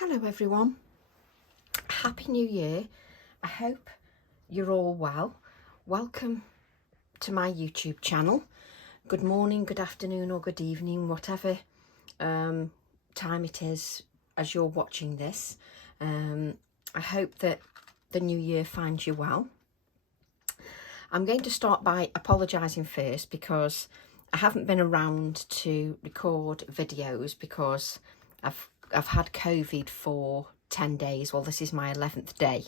Hello everyone, Happy New Year. I hope you're all well. Welcome to my YouTube channel. Good morning, good afternoon or good evening, whatever time it is as you're watching this. I hope that the new year finds you well. I'm going to start by apologising first because I haven't been around to record videos because I've had COVID for 10 days. Well, this is my 11th day.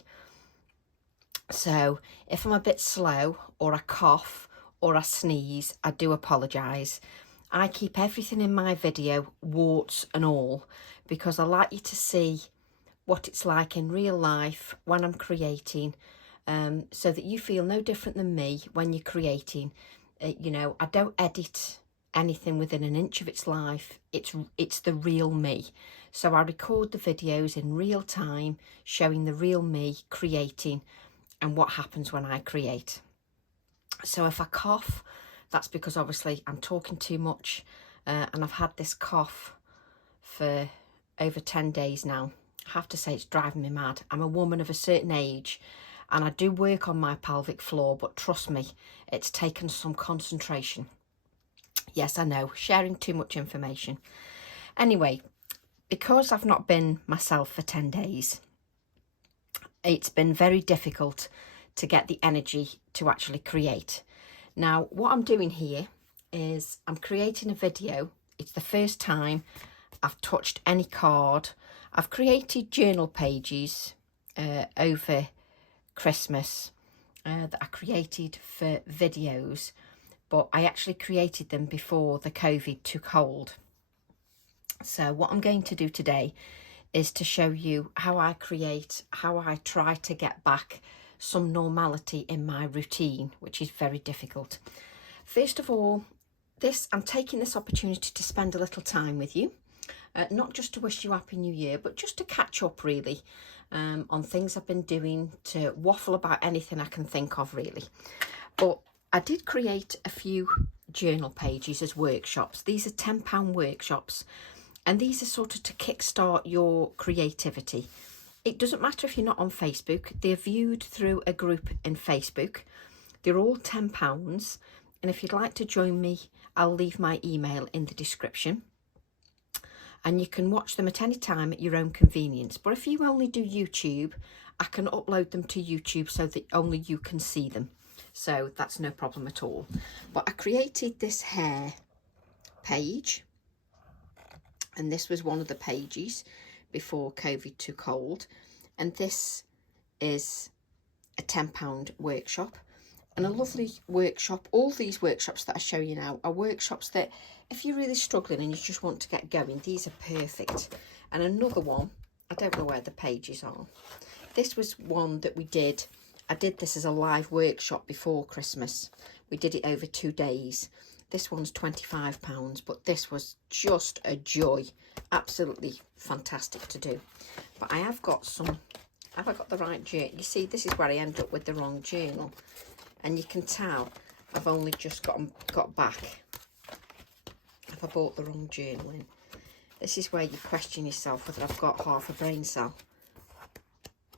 So if I'm a bit slow or I cough or I sneeze, I do apologise. I keep everything in my video, warts and all, because I like you to see what it's like in real life when I'm creating, so that you feel no different than me when you're creating. You know, I don't edit anything within an inch of its life. It's the real me. So I record the videos in real time, showing the real me creating and what happens when I create. So if I cough, that's because obviously I'm talking too much, and I've had this cough for over 10 days now. I have to say it's driving me mad. I'm a woman of a certain age and I do work on my pelvic floor, but trust me, it's taken some concentration. Yes, I know, sharing too much information. Anyway, because I've not been myself for 10 days, it's been very difficult to get the energy to actually create. Now, what I'm doing here is I'm creating a video. It's the first time I've touched any card. I've created journal pages over Christmas that I created for videos, but I actually created them before the COVID took hold. So what I'm going to do today is to show you how I create, how I try to get back some normality in my routine, which is very difficult. First of all, I'm taking this opportunity to spend a little time with you, not just to wish you Happy New Year, but just to catch up really on things I've been doing, to waffle about anything I can think of really. But I did create a few journal pages as workshops. These are £10 workshops, and these are sort of to kickstart your creativity. It doesn't matter if you're not on Facebook. They're viewed through a group in Facebook. They're all £10. And if you'd like to join me, I'll leave my email in the description. And you can watch them at any time at your own convenience. But if you only do YouTube, I can upload them to YouTube so that only you can see them. So that's no problem at all. But I created this hair page. And this was one of the pages before COVID took hold. And this is a £10 workshop. And a lovely workshop. All these workshops that I show you now are workshops that if you're really struggling and you just want to get going, these are perfect. And another one, I don't know where the pages are. This was one that we did. I did this as a live workshop before Christmas. We did it over 2 days. This one's £25, but this was just a joy. Absolutely fantastic to do. But I have got some, have I got the right journal? You see, this is where I end up with the wrong journal. And you can tell I've only just got back. Have I bought the wrong journal in? This is where you question yourself whether I've got half a brain cell.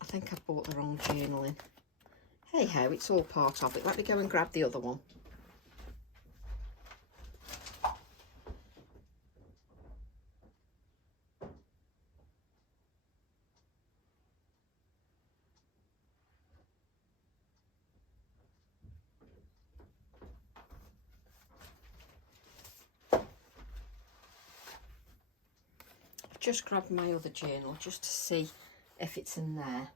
I think I've bought the wrong journal in. Hey ho, it's all part of it. Let me go and grab the other one. Just grabbed my other journal just to see if it's in there.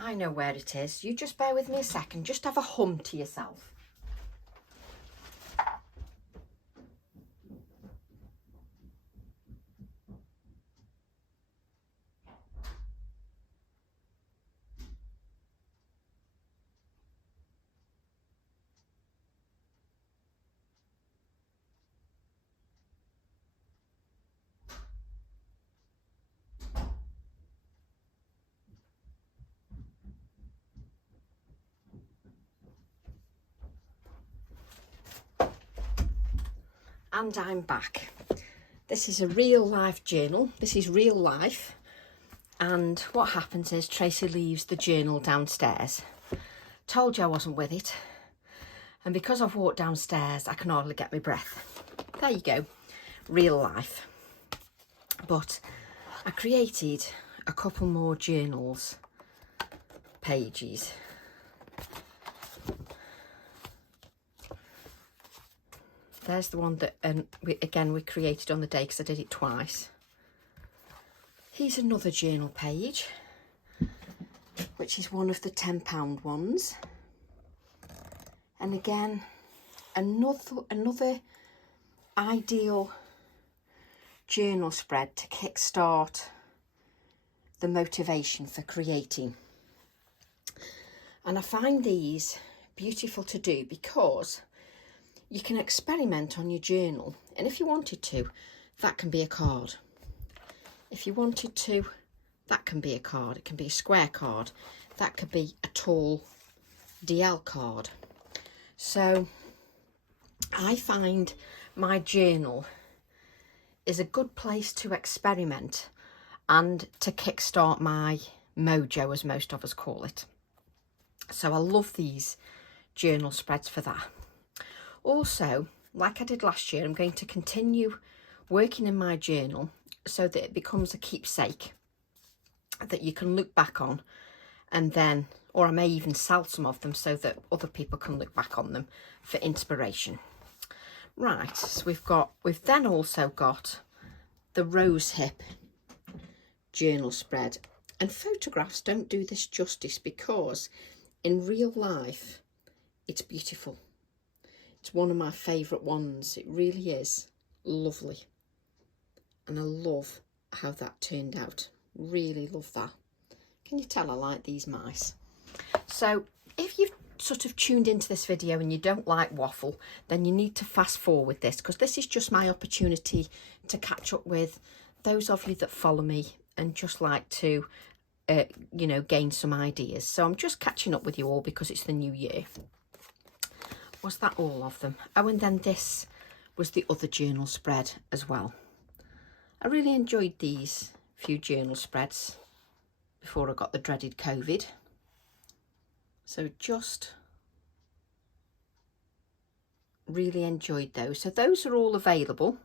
I know where it is. You just bear with me a second. Just have a hum to yourself. And I'm back. This is a real life journal. This is real life. And what happens is Tracy leaves the journal downstairs. Told you I wasn't with it. And because I've walked downstairs, I can hardly get my breath. There you go. Real life. But I created a couple more journals pages. There's the one that we created on the day because I did it twice. Here's another journal page, which is one of the £10 ones. And again, another ideal journal spread to kickstart the motivation for creating. And I find these beautiful to do because you can experiment on your journal, and if you wanted to, that can be a card. If you wanted to, that can be a card. It can be a square card. That could be a tall DL card. So I find my journal is a good place to experiment and to kickstart my mojo, as most of us call it. So I love these journal spreads for that. Also, like I did last year, I'm going to continue working in my journal so that it becomes a keepsake that you can look back on, and then, or I may even sell some of them so that other people can look back on them for inspiration. Right, so we've then also got the rose hip journal spread, and photographs don't do this justice because in real life it's beautiful. It's one of my favourite ones. It really is lovely. And I love how that turned out. Really love that. Can you tell I like these mice? So if you've sort of tuned into this video and you don't like waffle, then you need to fast forward this, because this is just my opportunity to catch up with those of you that follow me and just like to, gain some ideas. So I'm just catching up with you all because it's the new year. Was that all of them? Oh, and then this was the other journal spread as well. I really enjoyed these few journal spreads before I got the dreaded COVID. So just really enjoyed those. So those are all available.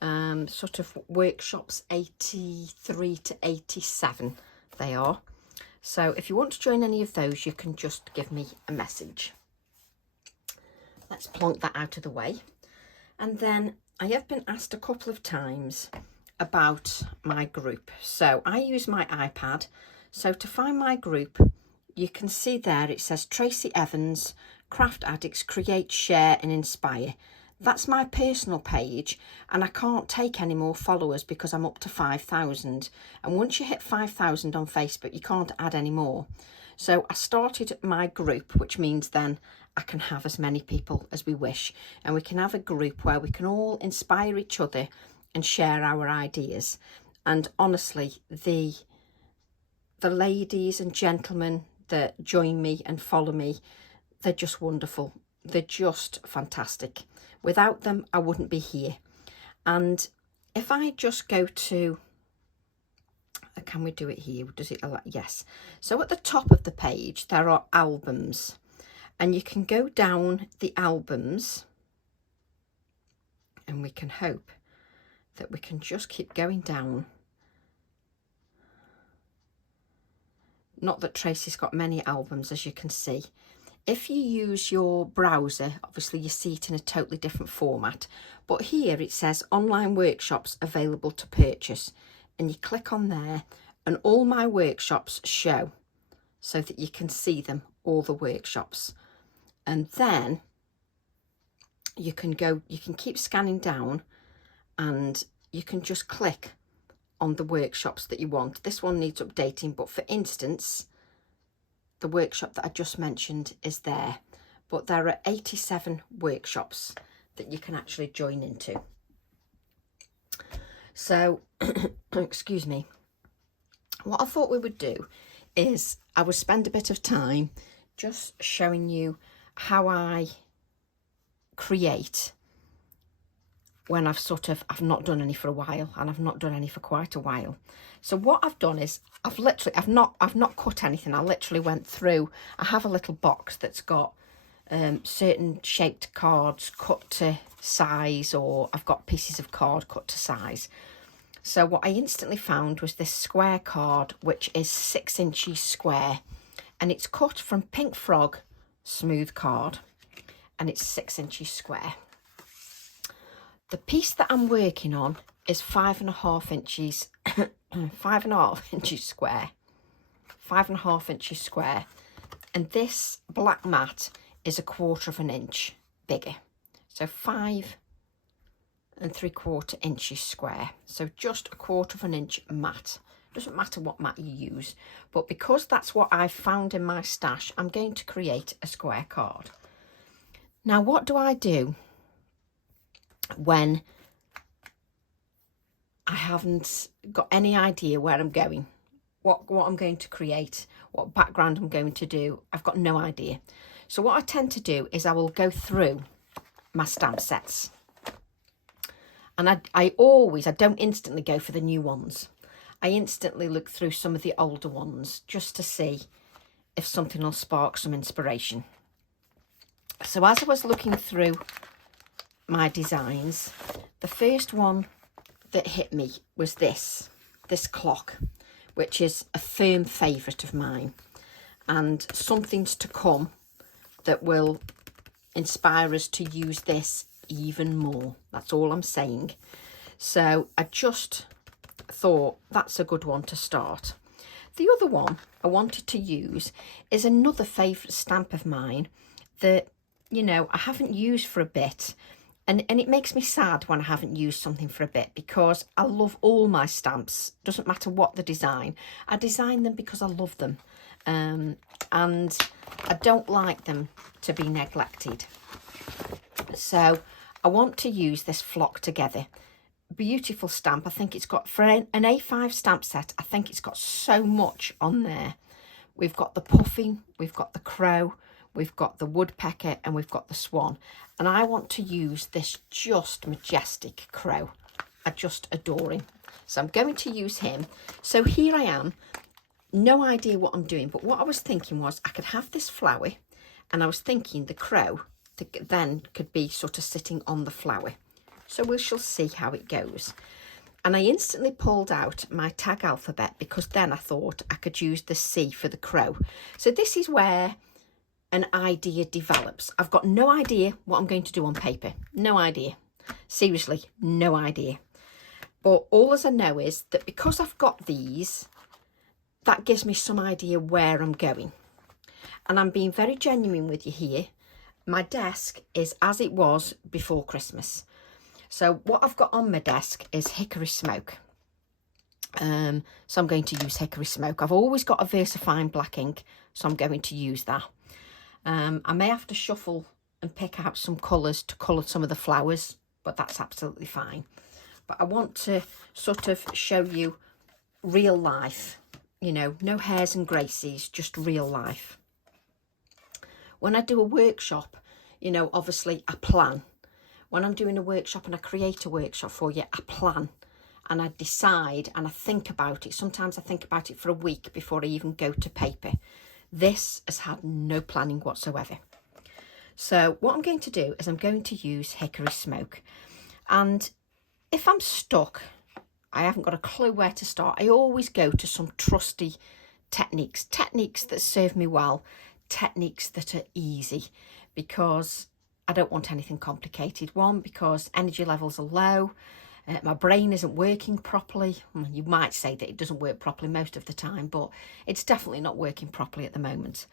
Sort of workshops 83 to 87 they are. So if you want to join any of those, you can just give me a message. Let's plonk that out of the way. And then I have been asked a couple of times about my group. So I use my iPad. So to find my group, you can see there it says Tracy Evans, Craft Addicts, Create, Share and Inspire. That's my personal page, and I can't take any more followers because I'm up to 5,000. And once you hit 5,000 on Facebook, you can't add any more. So I started my group, which means then I can have as many people as we wish, and we can have a group where we can all inspire each other and share our ideas. And honestly, the ladies and gentlemen that join me and follow me, they're just wonderful. They're just fantastic. Without them, I wouldn't be here. And if I just go to, can we do it here? Does it? Yes. So at the top of the page, there are albums. And you can go down the albums, and we can hope that we can just keep going down. Not that Tracy's got many albums, as you can see. If you use your browser, obviously you see it in a totally different format. But here it says online workshops available to purchase. And you click on there and all my workshops show so that you can see them, all the workshops. And then you can keep scanning down and you can just click on the workshops that you want. This one needs updating, but for instance, the workshop that I just mentioned is there, but there are 87 workshops that you can actually join into. So, excuse me, what I thought we would do is I would spend a bit of time just showing you how I create when I've not done any for a while, and I've not done any for quite a while. So what I've done is I've not cut anything. I literally went through. I have a little box that's got certain shaped cards cut to size, or I've got pieces of card cut to size. So what I instantly found was this square card, which is 6 inches square, and it's cut from Pink Frog smooth card, and it's 6 inches square. The piece that I'm working on is 5.5 inches, 5.5 inches square, 5.5 inches square, and this black mat is 1/4 inch bigger, so 5 3/4 inches square, so just 1/4 inch mat. Doesn't matter what mat you use, but because that's what I found in my stash, I'm going to create a square card. Now, what do I do when I haven't got any idea where I'm going, what I'm going to create, what background I'm going to do? I've got no idea. So what I tend to do is I will go through my stamp sets, and I don't instantly go for the new ones. I instantly look through some of the older ones just to see if something will spark some inspiration. So as I was looking through my designs, the first one that hit me was this clock, which is a firm favourite of mine, and something's to come that will inspire us to use this even more. That's all I'm saying. So I just thought that's a good one to start. The other one I wanted to use is another favourite stamp of mine that, you know, I haven't used for a bit, and it makes me sad when I haven't used something for a bit, because I love all my stamps. Doesn't matter what the design, I design them because I love them, and I don't like them to be neglected. So I want to use this Flock Together. Beautiful stamp. I think it's got, for an A5 stamp set, I think it's got so much on there. We've got the puffin, we've got the crow, we've got the woodpecker, and we've got the swan. And I want to use this just majestic crow. I just adore him. So I'm going to use him. So here I am, no idea what I'm doing, but what I was thinking was I could have this flower, and I was thinking the crow then could be sort of sitting on the flower. So we shall see how it goes. And I instantly pulled out my tag alphabet, because then I thought I could use the C for the crow. So this is where an idea develops. I've got no idea what I'm going to do on paper. No idea. Seriously, no idea. But all as I know is that because I've got these, that gives me some idea where I'm going. And I'm being very genuine with you here. My desk is as it was before Christmas. So what I've got on my desk is hickory smoke. So I'm going to use hickory smoke. I've always got a VersaFine black ink, so I'm going to use that. I may have to shuffle and pick out some colours to colour some of the flowers, but that's absolutely fine. But I want to sort of show you real life, you know, no hairs and graces, just real life. When I do a workshop, you know, obviously I plan. When I'm doing a workshop and I create a workshop for you, I plan and I decide and I think about it. Sometimes I think about it for a week before I even go to paper. This has had no planning whatsoever. So what I'm going to do is I'm going to use hickory smoke. And if I'm stuck, I haven't got a clue where to start, I always go to some trusty techniques that serve me well, techniques that are easy, because I don't want anything complicated. One, because energy levels are low, my brain isn't working properly. You might say that it doesn't work properly most of the time, but it's definitely not working properly at the moment.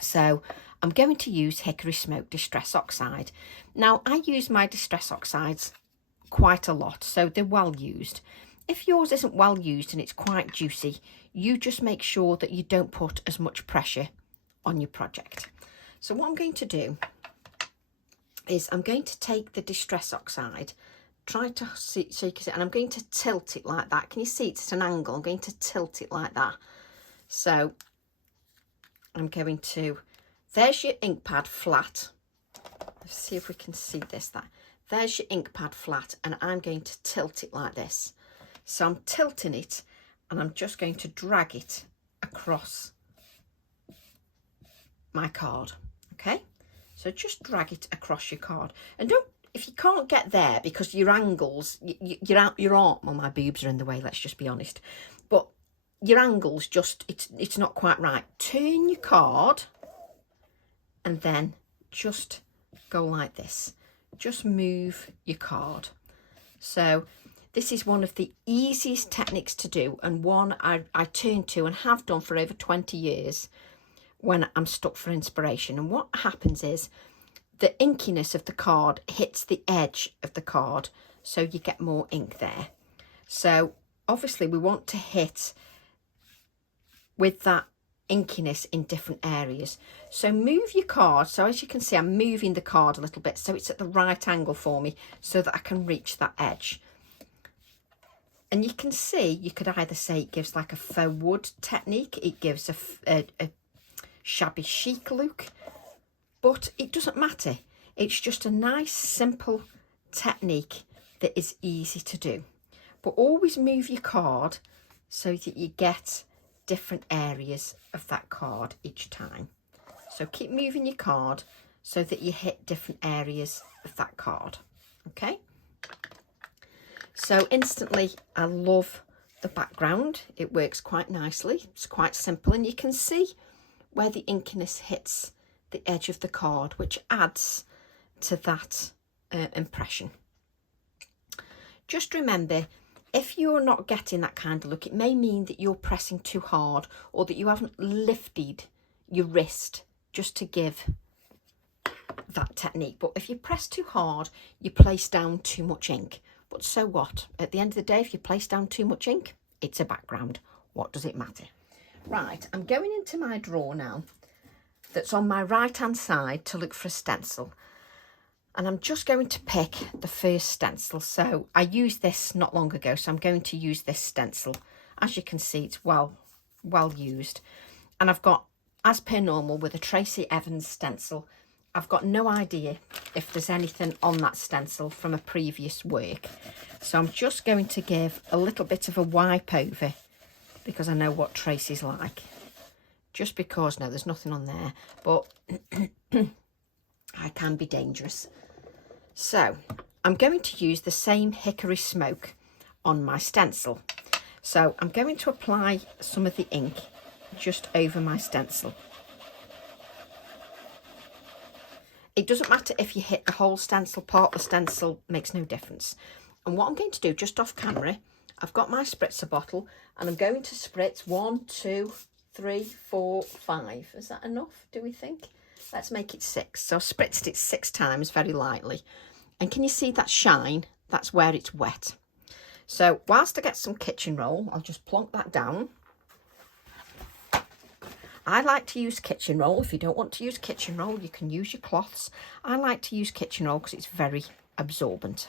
So I'm going to use hickory smoke distress oxide. Now I use my distress oxides quite a lot, so they're well used. If yours isn't well used and it's quite juicy, you just make sure that you don't put as much pressure on your project. So what I'm going to do is I'm going to take the distress oxide, try to see so you can see, and I'm going to tilt it like that. Can you see it's at an angle? I'm going to tilt it like that. So I'm going to, there's your ink pad flat. Let's see if we can see this. There's your ink pad flat, and I'm going to tilt it like this. So I'm tilting it, and I'm just going to drag it across my card. Okay, so just drag it across your card, and don't, if you can't get there because your angles, your arm, well, my boobs are in the way, let's just be honest, but your angles just, it's not quite right. Turn your card and then just go like this. Just move your card. So this is one of the easiest techniques to do, and one I turn to and have done for over 20 years when I'm stuck for inspiration. And what happens is the inkiness of the card hits the edge of the card, so you get more ink there. So obviously we want to hit with that inkiness in different areas. So move your card. So as you can see, I'm moving the card a little bit so it's at the right angle for me, so that I can reach that edge. And you can see, you could either say it gives like a faux wood technique, it gives a shabby chic look, but it doesn't matter. It's just a nice simple technique that is easy to do. But always move your card so that you get different areas of that card each time. So keep moving your card so that you hit different areas of that card. Okay, so instantly I love the background. It works quite nicely. It's quite simple, and you can see where the inkiness hits the edge of the card, which adds to that impression. Just remember, if you're not getting that kind of look, it may mean that you're pressing too hard, or that you haven't lifted your wrist just to give that technique. But if you press too hard, you place down too much ink. But so what? At the end of the day, if you place down too much ink, it's a background. What does it matter? Right, I'm going into my drawer now that's on my right hand side to look for a stencil. And I'm just going to pick the first stencil. So I used this not long ago, so I'm going to use this stencil. As you can see, it's well used. And I've got, as per normal with a Tracy Evans stencil, I've got no idea if there's anything on that stencil from a previous work. So I'm just going to give a little bit of a wipe over, because I know what Tracy's like. Just because, no, there's nothing on there, but I can be dangerous. So I'm going to use the same hickory smoke on my stencil. So I'm going to apply some of the ink just over my stencil. It doesn't matter if you hit the whole stencil, part of the stencil, makes no difference. And what I'm going to do, just off camera, I've got my spritzer bottle, and I'm going to spritz 1, 2, 3, 4, 5. Is that enough, do we think? Let's make it 6. So I've spritzed it 6 times very lightly. And can you see that shine? That's where it's wet. So whilst I get some kitchen roll, I'll just plonk that down. I like to use kitchen roll. If you don't want to use kitchen roll, you can use your cloths. I like to use kitchen roll because it's very absorbent.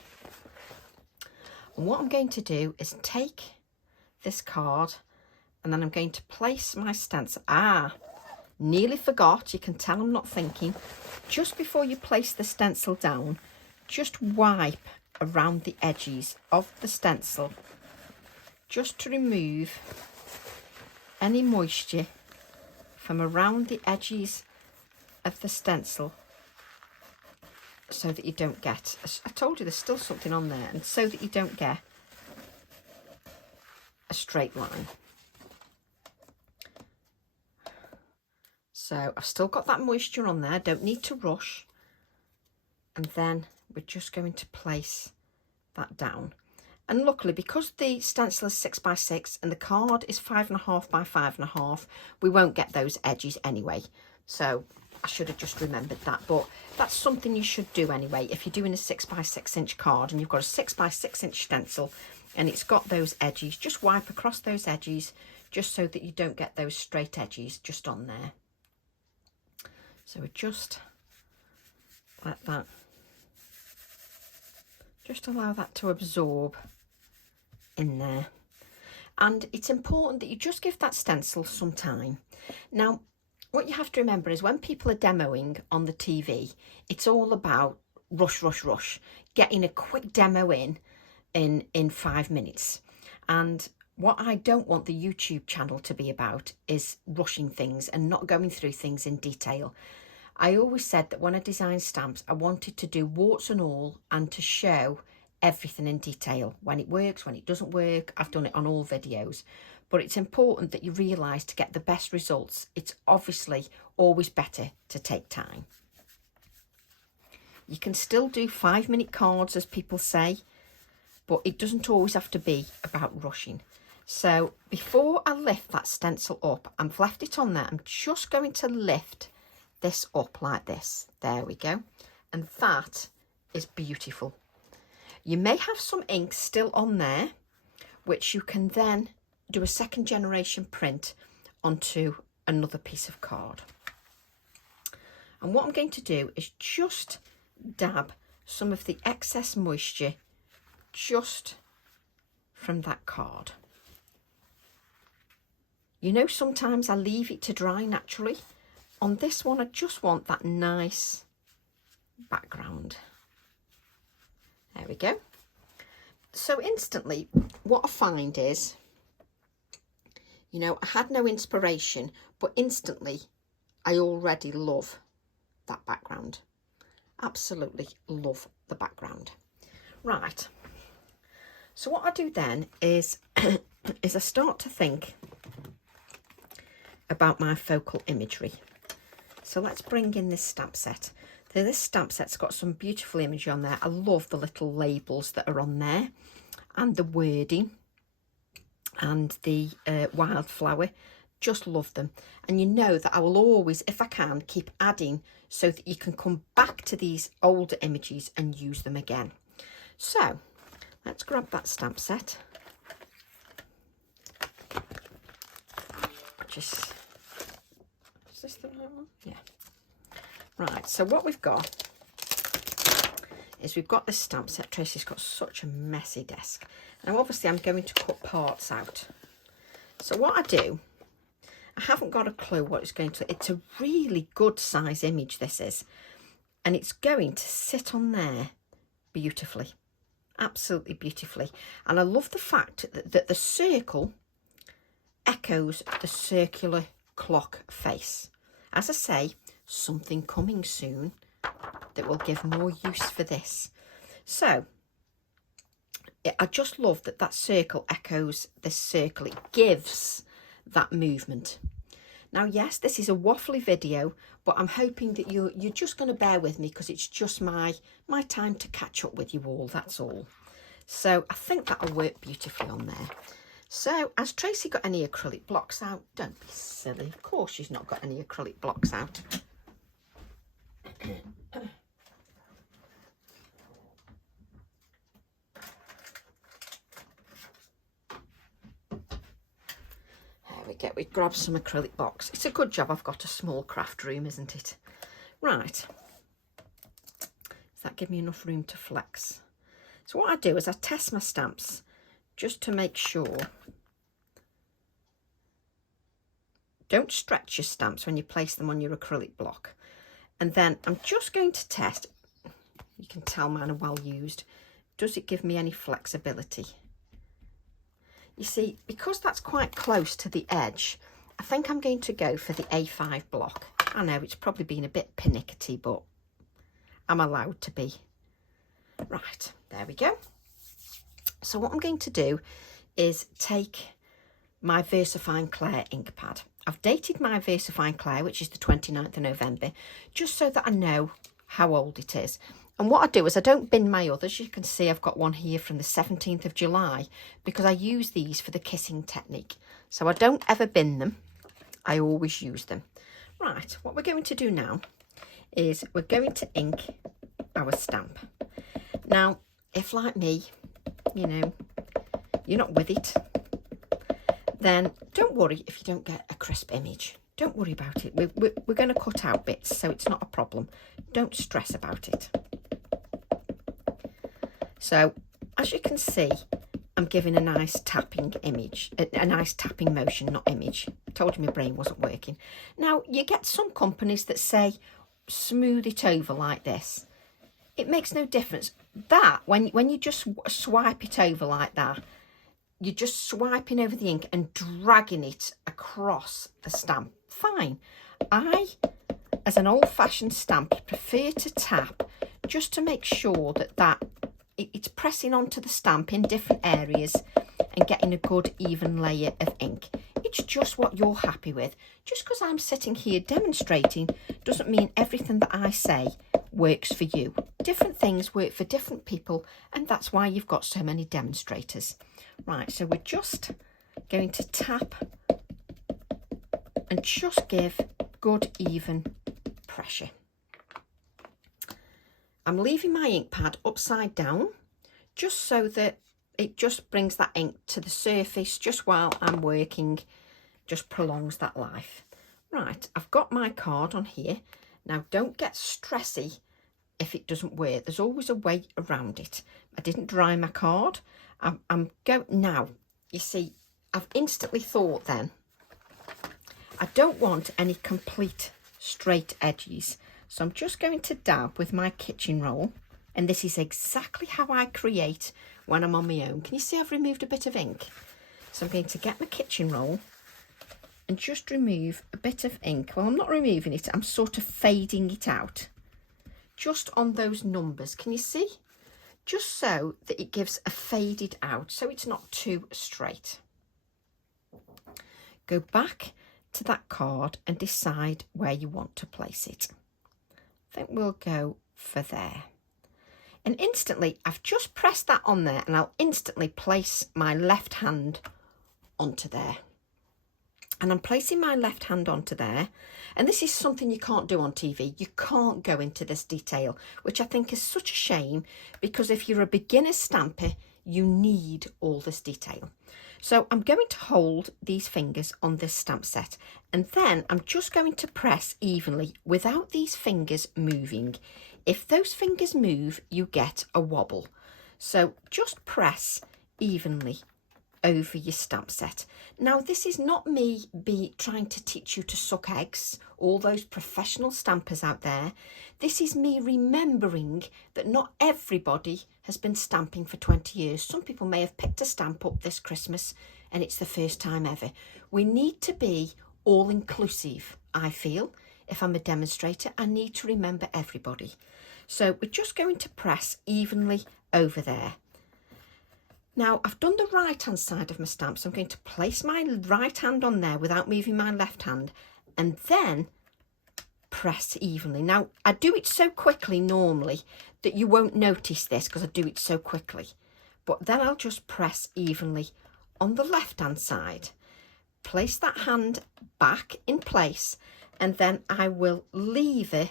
And what I'm going to do is take this card, and then I'm going to place my stencil. Nearly forgot. You can tell I'm not thinking. Just before you place the stencil down, just wipe around the edges of the stencil, just to remove any moisture from around the edges of the stencil, so that you don't get, I told you there's still something on there, and so that you don't get a straight line. So I've still got that moisture on there, don't need to rush. And then we're just going to place that down. And luckily, because the stencil is 6 by 6 and the card is 5.5 by 5.5, we won't get those edges anyway. So I should have just remembered that, but that's something you should do anyway. If you're doing a 6 by 6 inch card and you've got a 6 by 6 inch stencil and it's got those edges, just wipe across those edges, just so that you don't get those straight edges just on there. So we just let that, just allow that to absorb in there. And it's important that you just give that stencil some time. Now, what you have to remember is when people are demoing on the TV, it's all about rush, rush, rush, getting a quick demo in 5 minutes. And what I don't want the YouTube channel to be about is rushing things and not going through things in detail. I always said that when I designed stamps, I wanted to do warts and all and to show everything in detail. When it works, when it doesn't work, I've done it on all videos. But it's important that you realise to get the best results, it's obviously always better to take time. You can still do 5-minute cards, as people say, but it doesn't always have to be about rushing. So before I lift that stencil up, I've left it on there. I'm just going to lift this up like this. There we go. And that is beautiful. You may have some ink still on there, which you can then do a second generation print onto another piece of card. And what I'm going to do is just dab some of the excess moisture just from that card. You know, sometimes I leave it to dry naturally. On this one, I just want that nice background. There we go. So instantly, what I find is, you know, I had no inspiration, but instantly, I already love that background. Absolutely love the background. Right. So what I do then is, is I start to think about my focal imagery. So let's bring in this stamp set. So this stamp set's got some beautiful imagery on there. I love the little labels that are on there and the wording and the wildflower. Just love them. And you know that I will always, if I can, keep adding so that you can come back to these older images and use them again. So let's grab that stamp set. Is this the right one? Yeah. Right, so what we've got is we've got this stamp set. Tracy's got such a messy desk. Now, obviously, I'm going to cut parts out. So what I do, I haven't got a clue what it's going to... It's a really good size image, this is. And it's going to sit on there beautifully. Absolutely beautifully. And I love the fact that the circle echoes the circular clock face. As I say, something coming soon that will give more use for this. So I just love that that circle echoes this circle. It gives that movement. Now, yes, this is a waffly video, but I'm hoping that you're just going to bear with me because it's just my time to catch up with you all, that's all. So I think that'll work beautifully on there. So, has Tracy got any acrylic blocks out? Don't be silly. Of course she's not got any acrylic blocks out. There we go. We grab some acrylic blocks. It's a good job I've got a small craft room, isn't it? Right. Does that give me enough room to flex? So what I do is I test my stamps just to make sure. Don't stretch your stamps when you place them on your acrylic block. And then I'm just going to test, you can tell mine are well used, does it give me any flexibility? You see, because that's quite close to the edge, I think I'm going to go for the A5 block. I know it's probably been a bit pernickety, but I'm allowed to be. Right, there we go. So what I'm going to do is take my VersaFine Clair ink pad. I've dated my VersaFine Clair, which is the 29th of November, just so that I know how old it is. And what I do is I don't bin my others. You can see I've got one here from the 17th of July because I use these for the kissing technique. So I don't ever bin them. I always use them. Right, what we're going to do now is we're going to ink our stamp. Now, if like me, you know, you're not with it, then don't worry if you don't get a crisp image. Don't worry about it. We're going to cut out bits, so it's not a problem. Don't stress about it. So, as you can see, I'm giving a nice tapping image, a nice tapping motion, not image, told you my brain wasn't working. Now, you get some companies that say, smooth it over like this. It makes no difference. That, when you just swipe it over like that, you're just swiping over the ink and dragging it across the stamp. Fine. I, as an old-fashioned stamp, prefer to tap just to make sure that it's pressing onto the stamp in different areas and getting a good even layer of ink. It's just what you're happy with. Just because I'm sitting here demonstrating doesn't mean everything that I say works for you. Different things work for different people, and that's why you've got so many demonstrators. Right, so we're just going to tap and just give good even pressure. I'm leaving my ink pad upside down just so that it just brings that ink to the surface just while I'm working, just prolongs that life. Right, I've got my card on here. Now don't get stressy if it doesn't work. There's always a way around it. I didn't dry my card. I'm going now. You see, I've instantly thought then, I don't want any complete straight edges. So I'm just going to dab with my kitchen roll. And this is exactly how I create when I'm on my own. Can you see I've removed a bit of ink? So I'm going to get my kitchen roll and just remove a bit of ink. Well, I'm not removing it. I'm sort of fading it out. Just on those numbers. Can you see? Just so that it gives a faded out. So it's not too straight. Go back to that card and decide where you want to place it. I think we'll go for there. And instantly, I've just pressed that on there, and I'll instantly place my left hand onto there. And I'm placing my left hand onto there. And this is something you can't do on TV. You can't go into this detail, which I think is such a shame, because if you're a beginner stamper, you need all this detail. So I'm going to hold these fingers on this stamp set, and then I'm just going to press evenly without these fingers moving. If those fingers move, you get a wobble. So just press evenly over your stamp set. Now, this is not me trying to teach you to suck eggs, all those professional stampers out there. This is me remembering that not everybody has been stamping for 20 years. Some people may have picked a stamp up this Christmas and it's the first time ever. We need to be all inclusive, I feel. If I'm a demonstrator, I need to remember everybody. So we're just going to press evenly over there. Now, I've done the right-hand side of my stamp, so I'm going to place my right hand on there without moving my left hand, and then press evenly. Now, I do it so quickly normally that you won't notice this because I do it so quickly. But then I'll just press evenly on the left-hand side. Place that hand back in place, and then I will lever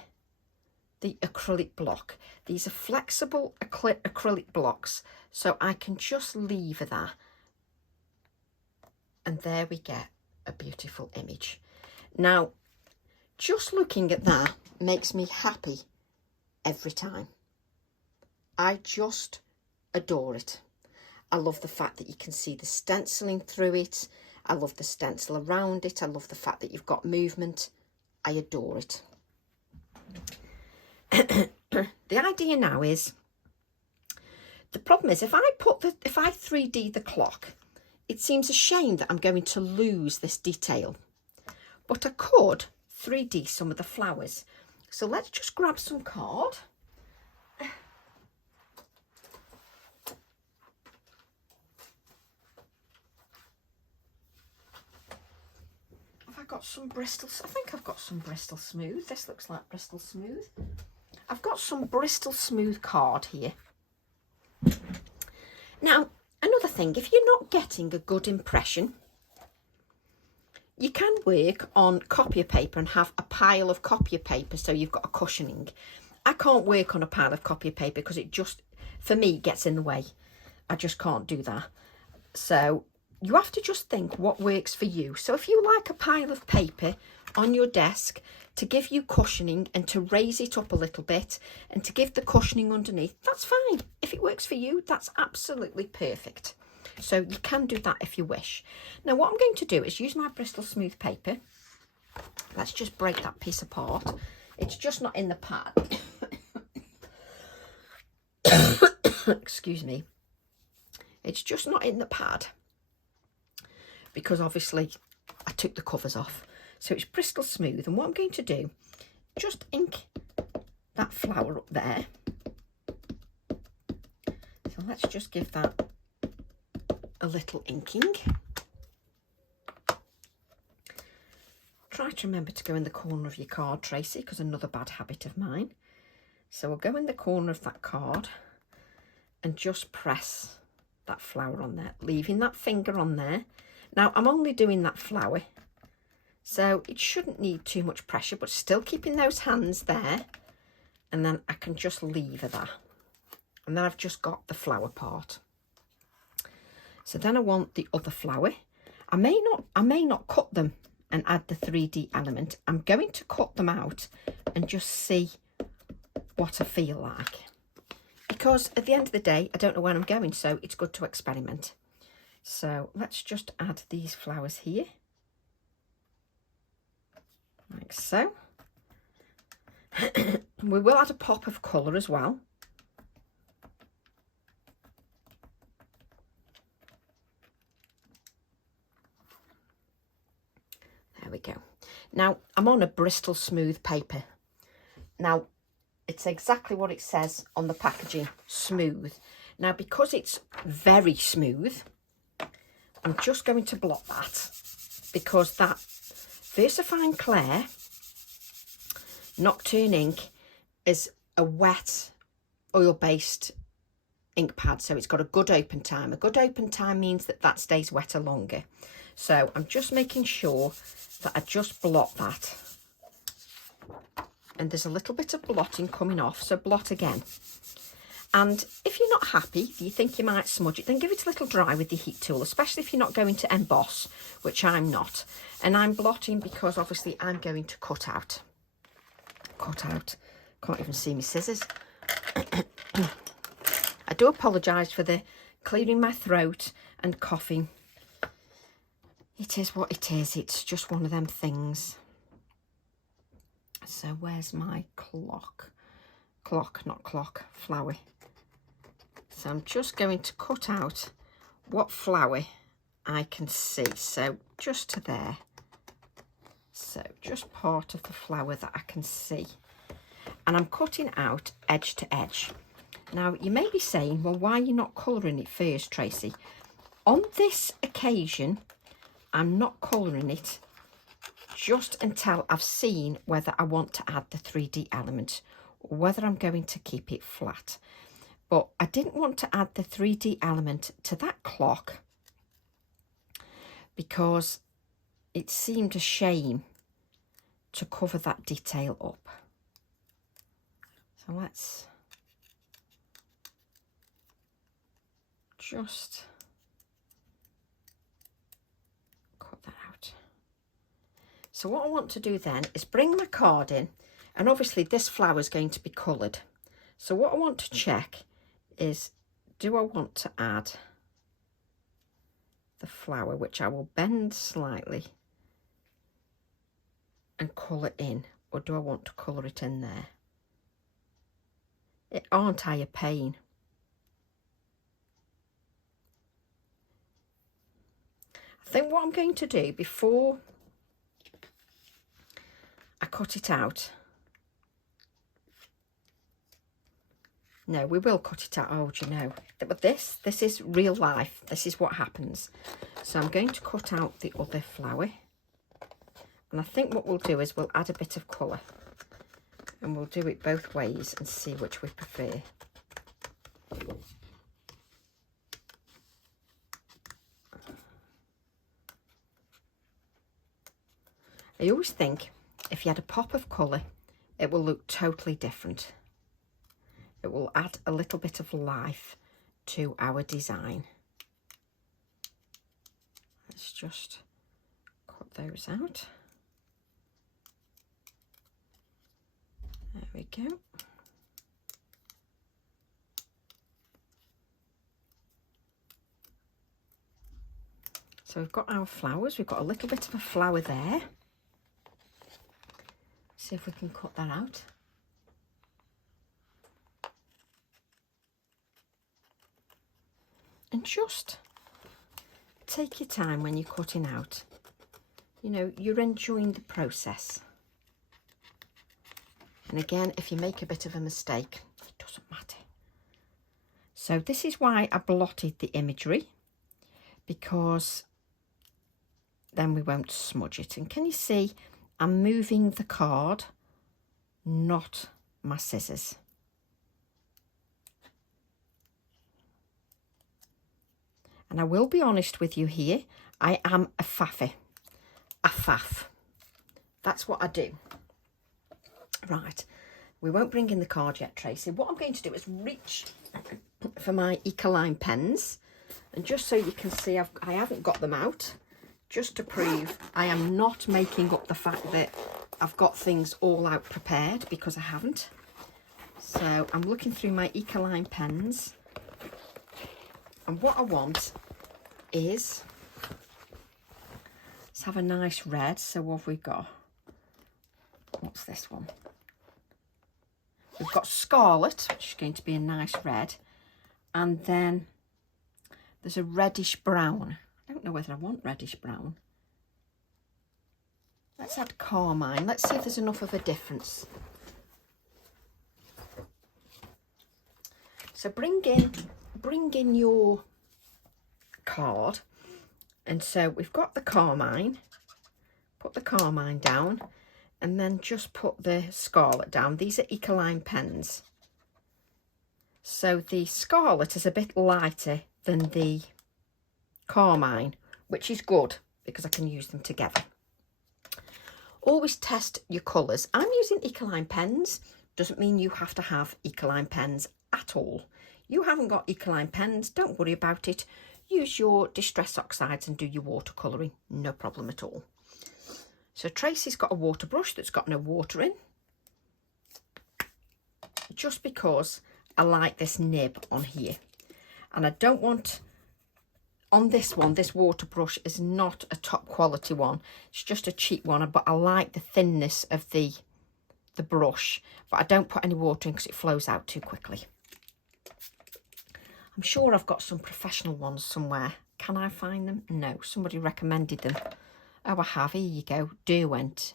the acrylic block. These are flexible acrylic blocks, so I can just lever that, and there we get a beautiful image. Now, just looking at that makes me happy every time. I just adore it. I love the fact that you can see the stenciling through it. I love the stencil around it. I love the fact that you've got movement. I adore it. The idea now is, the problem is if I 3D the clock, it seems a shame that I'm going to lose this detail. But I could 3D some of the flowers. So let's just grab some card. Have I got some Bristol? I think I've got some Bristol Smooth. This looks like Bristol Smooth. I've got some Bristol Smooth card here. Now, another thing, if you're not getting a good impression, you can work on copier paper and have a pile of copier paper so you've got a cushioning. I can't work on a pile of copier paper because it just, for me, gets in the way. I just can't do that. So you have to just think what works for you. So if you like a pile of paper on your desk to give you cushioning and to raise it up a little bit and to give the cushioning underneath, that's fine. If it works for you, that's absolutely perfect. So you can do that if you wish. Now what I'm going to do is use my Bristol smooth paper. Let's just break that piece apart. It's just not in the pad. Excuse me. It's just not in the pad because obviously I took the covers off. So it's Bristol smooth, and what I'm going to do, just ink that flower up there. So let's just give that a little inking. Try to remember to go in the corner of your card, Tracy, because another bad habit of mine. So we'll go in the corner of that card and just press that flower on there, leaving that finger on there. Now I'm only doing that flower, so it shouldn't need too much pressure, but still keeping those hands there, and then I can just lever that, and then I've just got the flower part. So then I want the other flower. I may not cut them and add the 3D element. I'm going to cut them out and just see what I feel like, because at the end of the day I don't know where I'm going, so it's good to experiment. So let's just add these flowers here, like so. We will add a pop of colour as well. There we go. Now I'm on a Bristol smooth paper. Now it's exactly what it says on the packaging, smooth. Now because it's very smooth, I'm just going to blot that, because that VersaFine Clair Nocturne ink is a wet oil-based ink pad, so it's got a good open time. A good open time means that that stays wetter longer. So I'm just making sure that I just blot that. And there's a little bit of blotting coming off, so blot again. And if you're not happy, if you think you might smudge it, then give it a little dry with the heat tool, especially if you're not going to emboss, which I'm not. And I'm blotting because obviously I'm going to cut out. Can't even see my scissors. I do apologise for the clearing my throat and coughing. It is what it is. It's just one of them things. So where's my flower? So I'm just going to cut out what flower I can see. So just to there. So just part of the flower that I can see. And I'm cutting out edge to edge. Now you may be saying, well, why are you not colouring it first, Tracy? On this occasion, I'm not colouring it just until I've seen whether I want to add the 3D element or whether I'm going to keep it flat. But I didn't want to add the 3D element to that clock because it seemed a shame to cover that detail up. So let's just cut that out. So what I want to do then is bring my card in, and obviously this flower is going to be coloured. So what I want to check is, do I want to add the flower, which I will bend slightly and colour in, or do I want to colour it in there? Aren't I a pain? I think what I'm going to do before I cut it out, no, we will cut it out. Oh, do you know? But this is real life. This is what happens. So I'm going to cut out the other flower. And I think what we'll do is we'll add a bit of colour. And we'll do it both ways and see which we prefer. I always think if you had a pop of colour, it will look totally different. It will add a little bit of life to our design. Let's just cut those out. There we go. So we've got our flowers. We've got a little bit of a flower there. See if we can cut that out. And just take your time when you're cutting out. You know, you're enjoying the process. And again, if you make a bit of a mistake, it doesn't matter. So this is why I blotted the imagery, because then we won't smudge it. And can you see, I'm moving the card, not my scissors. And I will be honest with you here, I am a faffy. A faff. That's what I do. Right, we won't bring in the card yet, Tracy. What I'm going to do is reach for my AALLand pens, and just so you can see, I haven't got them out, just to prove I am not making up the fact that I've got things all out prepared, because I haven't. So I'm looking through my AALLand pens, and what I want is, let's have a nice red. So what have we got? What's this one? We've got Scarlet, which is going to be a nice red, and then there's a reddish brown. I don't know whether I want reddish brown. Let's add Carmine. Let's see if there's enough of a difference. So bring in your card, and so we've got the Carmine. Put the Carmine down. And then just put the Scarlet down. These are AALLand pens. So the Scarlet is a bit lighter than the Carmine, which is good because I can use them together. Always test your colours. I'm using AALLand pens. Doesn't mean you have to have AALLand pens at all. You haven't got AALLand pens, don't worry about it. Use your Distress Oxides and do your watercolouring. No problem at all. So Tracy's got a water brush that's got no water in, just because I like this nib on here. And I don't want, on this one, this water brush is not a top quality one. It's just a cheap one, but I like the thinness of the brush. But I don't put any water in because it flows out too quickly. I'm sure I've got some professional ones somewhere. Can I find them? No, somebody recommended them. Oh, I have. Here you go. Derwent.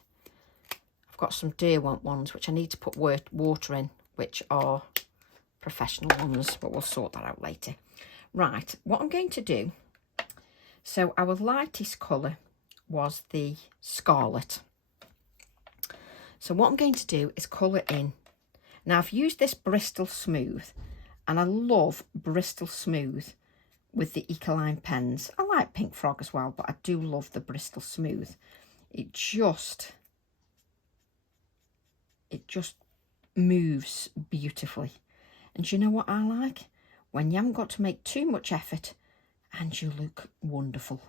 I've got some Derwent ones, which I need to put water in, which are professional ones, but we'll sort that out later. Right, what I'm going to do, so our lightest colour was the Scarlet. So what I'm going to do is colour in. Now, I've used this Bristol Smooth, and I love Bristol Smooth with the AALLand pens. I like Pink Frog as well, but I do love the Bristol Smooth. It just moves beautifully. And you know what I like? When you haven't got to make too much effort and you look wonderful.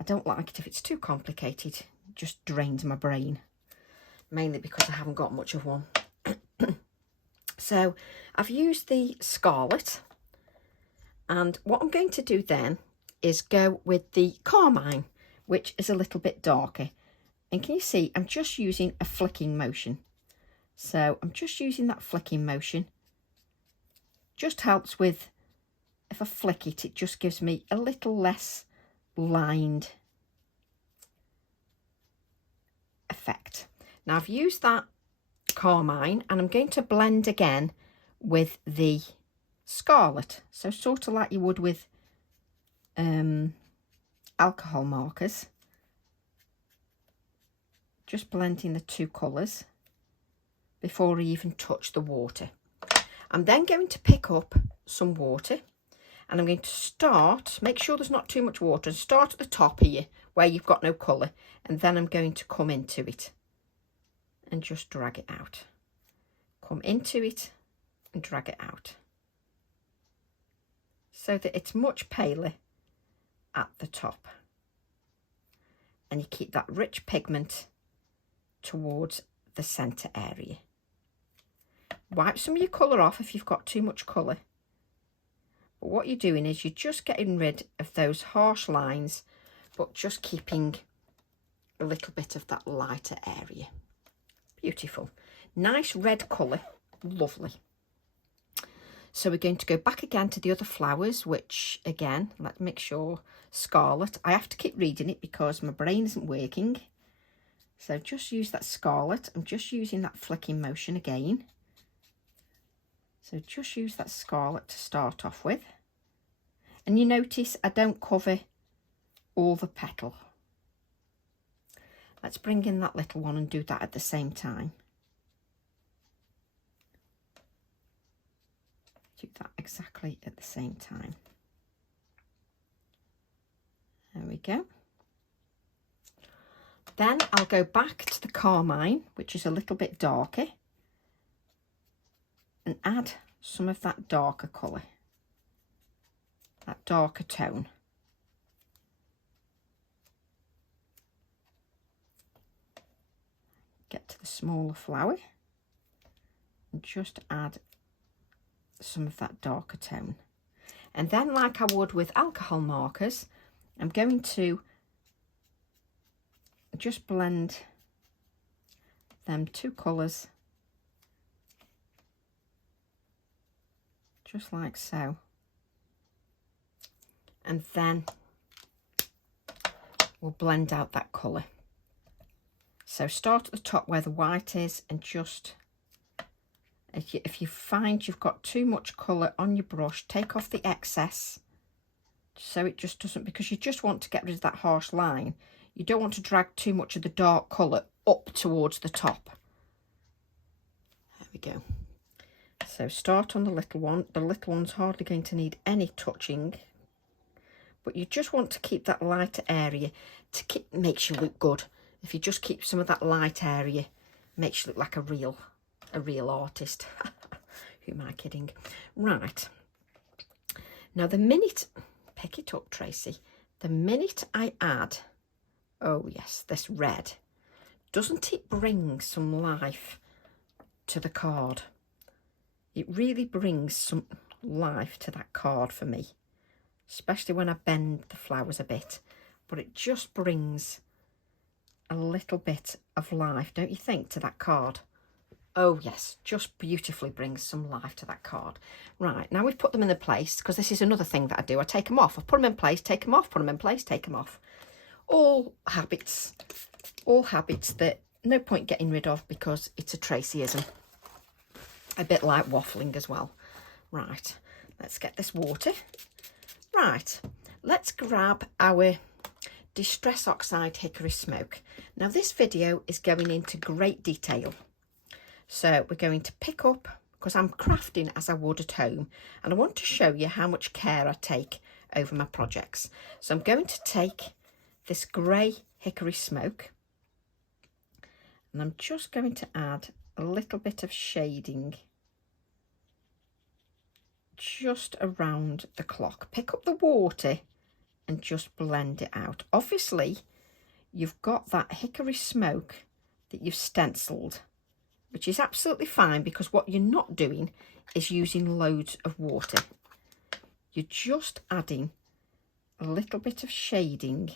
I don't like it if it's too complicated. It just drains my brain. Mainly because I haven't got much of one. So I've used the Scarlet. And what I'm going to do then is go with the Carmine, which is a little bit darker. And can you see, I'm just using a flicking motion. So I'm just using that flicking motion. Just helps with, if I flick it, it just gives me a little less lined effect. Now I've used that Carmine, and I'm going to blend again with the Scarlet, so sort of like you would with alcohol markers, just blending the two colours before I even touch the water. I'm then going to pick up some water, and I'm going to start, make sure there's not too much water, and start at the top here where you've got no colour, and then I'm going to come into it and just drag it out. Come into it and drag it out, so that it's much paler at the top. And you keep that rich pigment towards the centre area. Wipe some of your colour off if you've got too much colour. But what you're doing is you're just getting rid of those harsh lines, but just keeping a little bit of that lighter area. Beautiful. Nice red colour. Lovely. So we're going to go back again to the other flowers, which again, let's make sure, scarlet. I have to keep reading it because my brain isn't working. So just use that scarlet. I'm just using that flicking motion again. So just use that scarlet to start off with. And you notice I don't cover all the petal. Let's bring in that little one and do that at the same time. Do that exactly at the same time. There we go. Then I'll go back to the carmine, which is a little bit darker, and add some of that darker colour, that darker tone. Get to the smaller flower and just add some of that darker tone. And then, like I would with alcohol markers, I'm going to just blend them two colours just like so, and then we'll blend out that colour. So start at the top where the white is, and just if you find you've got too much colour on your brush, take off the excess so it just doesn't, because you just want to get rid of that harsh line. You don't want to drag too much of the dark colour up towards the top. There we go. So start on the little one. The little one's hardly going to need any touching, but you just want to keep that lighter area to keep, makes you look good. If you just keep some of that light area, makes you look like a real artist. Who am I kidding? Right. Now the minute, pick it up, Tracy. The minute I add, oh yes, this red, doesn't it bring some life to the card? It really brings some life to that card for me, especially when I bend the flowers a bit, but it just brings a little bit of life, don't you think, to that card? Oh yes, just beautifully brings some life to that card. Right, now we've put them in the place, because this is another thing that I do. I take them off, I put them in place, take them off, put them in place, take them off. All habits that no point getting rid of, because it's a Tracyism. A bit like waffling as well. Right, let's get this water. Right, let's grab our Distress Oxide Hickory Smoke. Now this video is going into great detail. So we're going to pick up, because I'm crafting as I would at home, and I want to show you how much care I take over my projects. So I'm going to take this grey hickory smoke, and I'm just going to add a little bit of shading just around the clock. Pick up the water and just blend it out. Obviously you've got that hickory smoke that you've stenciled, which is absolutely fine, because what you're not doing is using loads of water. You're just adding a little bit of shading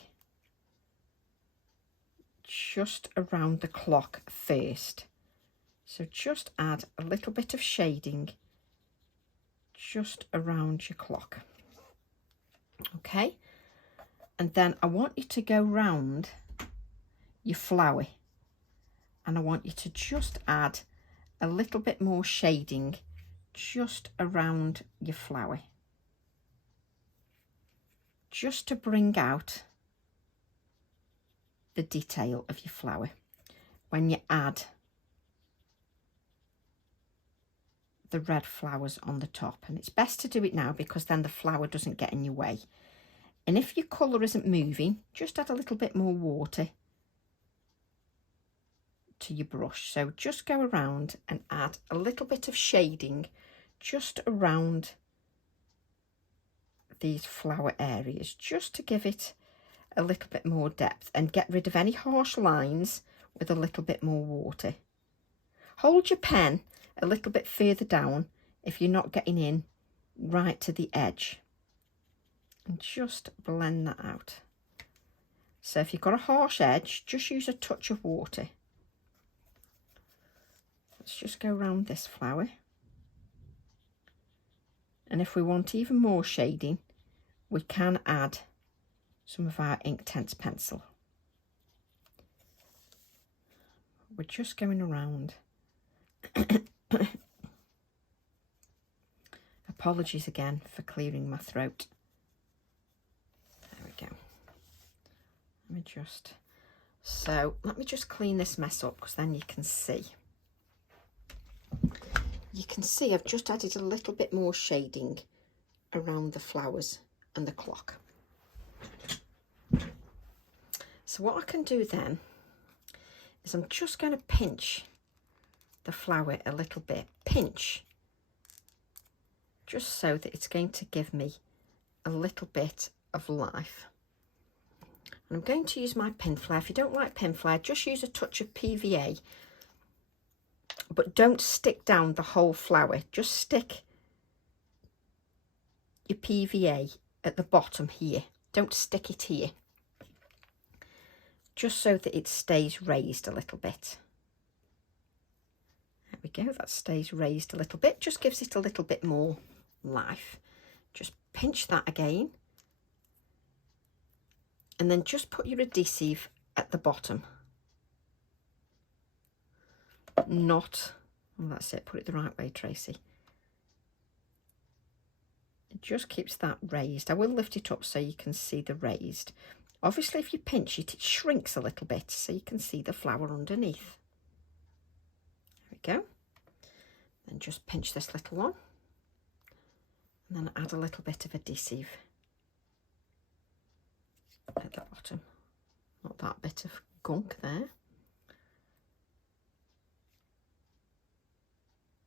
just around the clock first. So just add a little bit of shading just around your clock. Okay, and then I want you to go round your flower, and I want you to just add a little bit more shading just around your flower, just to bring out the detail of your flower when you add the red flowers on the top. And it's best to do it now, because then the flower doesn't get in your way. And if your colour isn't moving, just add a little bit more water to your brush. So just go around and add a little bit of shading just around these flower areas, just to give it a little bit more depth and get rid of any harsh lines with a little bit more water. Hold your pen a little bit further down if you're not getting in right to the edge and just blend that out. So if you've got a harsh edge, just use a touch of water. Let's just go around this flower. And if we want even more shading, we can add some of our Inktense pencil. We're just going around. Apologies again for clearing my throat. There we go. Let me just clean this mess up, because then you can see. You can see I've just added a little bit more shading around the flowers and the clock. So what I can do then is I'm just going to pinch the flower a little bit. Pinch. Just so that it's going to give me a little bit of life. And I'm going to use my pin flare. If you don't like pin flare, just use a touch of PVA. But don't stick down the whole flower. Just stick your PVA at the bottom here. Don't stick it here. Just so that it stays raised a little bit. There we go, that stays raised a little bit. Just gives it a little bit more life. Just pinch that again. And then just put your adhesive at the bottom. That's it, put it the right way, Tracy. It just keeps that raised. I will lift it up so you can see the raised. Obviously, if you pinch it, it shrinks a little bit so you can see the flower underneath. There we go. Then just pinch this little one. And then add a little bit of adhesive at the bottom. Not that bit of gunk there.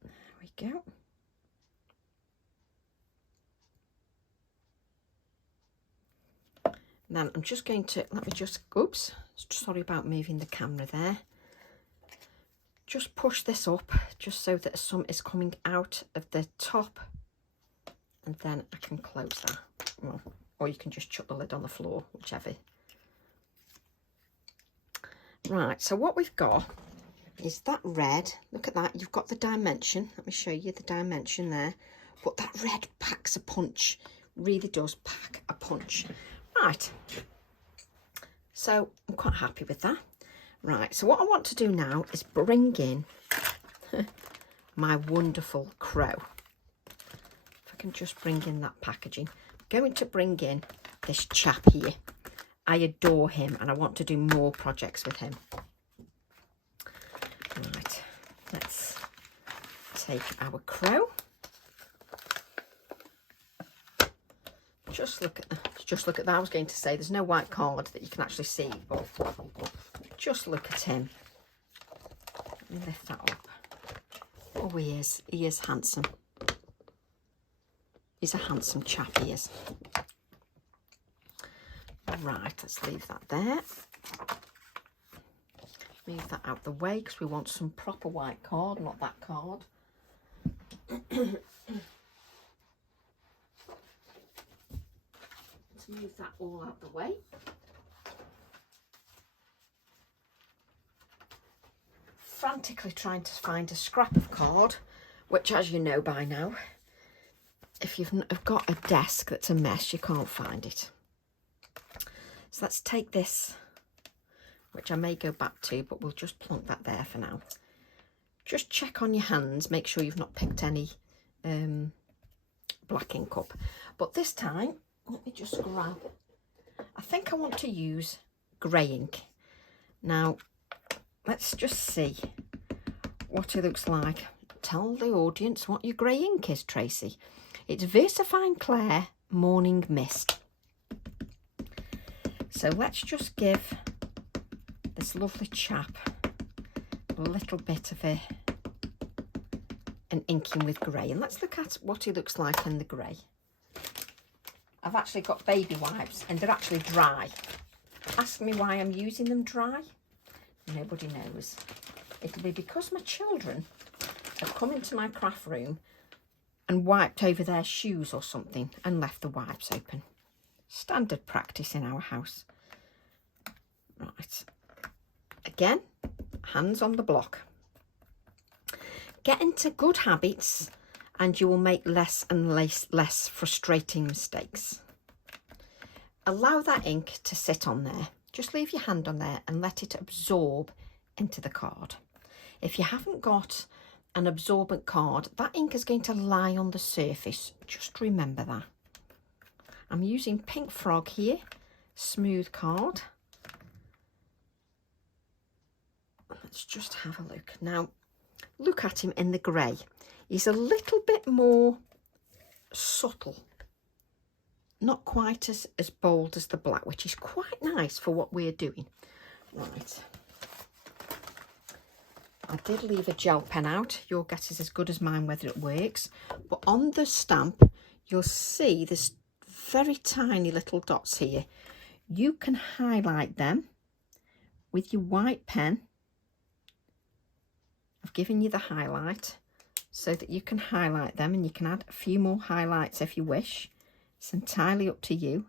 There we go. And then I'm just going to, oops, sorry about moving the camera there. Just push this up, just so that some is coming out of the top. And then I can close that. Well, or you can just chuck the lid on the floor, whichever. Right, so what we've got is that red. Look at that, you've got the dimension. Let me show you the dimension there. But that red packs a punch, really does pack a punch. Right, so I'm quite happy with that. Right, so what I want to do now is bring in my wonderful crow. If I can just bring in that packaging. I'm going to bring in this chap here. I adore him and I want to do more projects with him. Right, let's take our crow. Just look at that. I was going to say there's no white card that you can actually see, but just look at him. Let me lift that up. Oh, he is handsome. He's a handsome chap, he is. Right, let's leave that there. Move that out the way because we want some proper white card, not that card. Let's move that all out the way. Frantically trying to find a scrap of card, which, as you know by now, if you've got a desk that's a mess, you can't find it. So let's take this, which I may go back to, but we'll just plonk that there for now. Just check on your hands, make sure you've not picked any black ink up. But this time, let me just grab, I think I want to use grey ink. Now, let's just see what it looks like. Tell the audience what your grey ink is, Tracy. It's Versafine Clair Morning Mist. So let's just give this lovely chap a little bit of an inking with grey. And let's look at what he looks like in the grey. I've actually got baby wipes and they're actually dry. Ask me why I'm using them dry. Nobody knows. It'll be because my children have come into my craft room and wiped over their shoes or something and left the wipes open. Standard practice in our house. Right, again, hands on the block. Get into good habits and you will make less and less frustrating mistakes. Allow that ink to sit on there. Just leave your hand on there and let it absorb into the card. If you haven't got an absorbent card, that ink is going to lie on the surface. Just remember that. I'm using Pink Frog here, smooth card. Let's just have a look. Now, look at him in the grey. He's a little bit more subtle. Not quite as bold as the black, which is quite nice for what we're doing. Right. I did leave a gel pen out. Your guess is as good as mine whether it works. But on the stamp, you'll see there's very tiny little dots here. You can highlight them with your white pen. I've given you the highlight so that you can highlight them, and you can add a few more highlights if you wish. It's entirely up to you.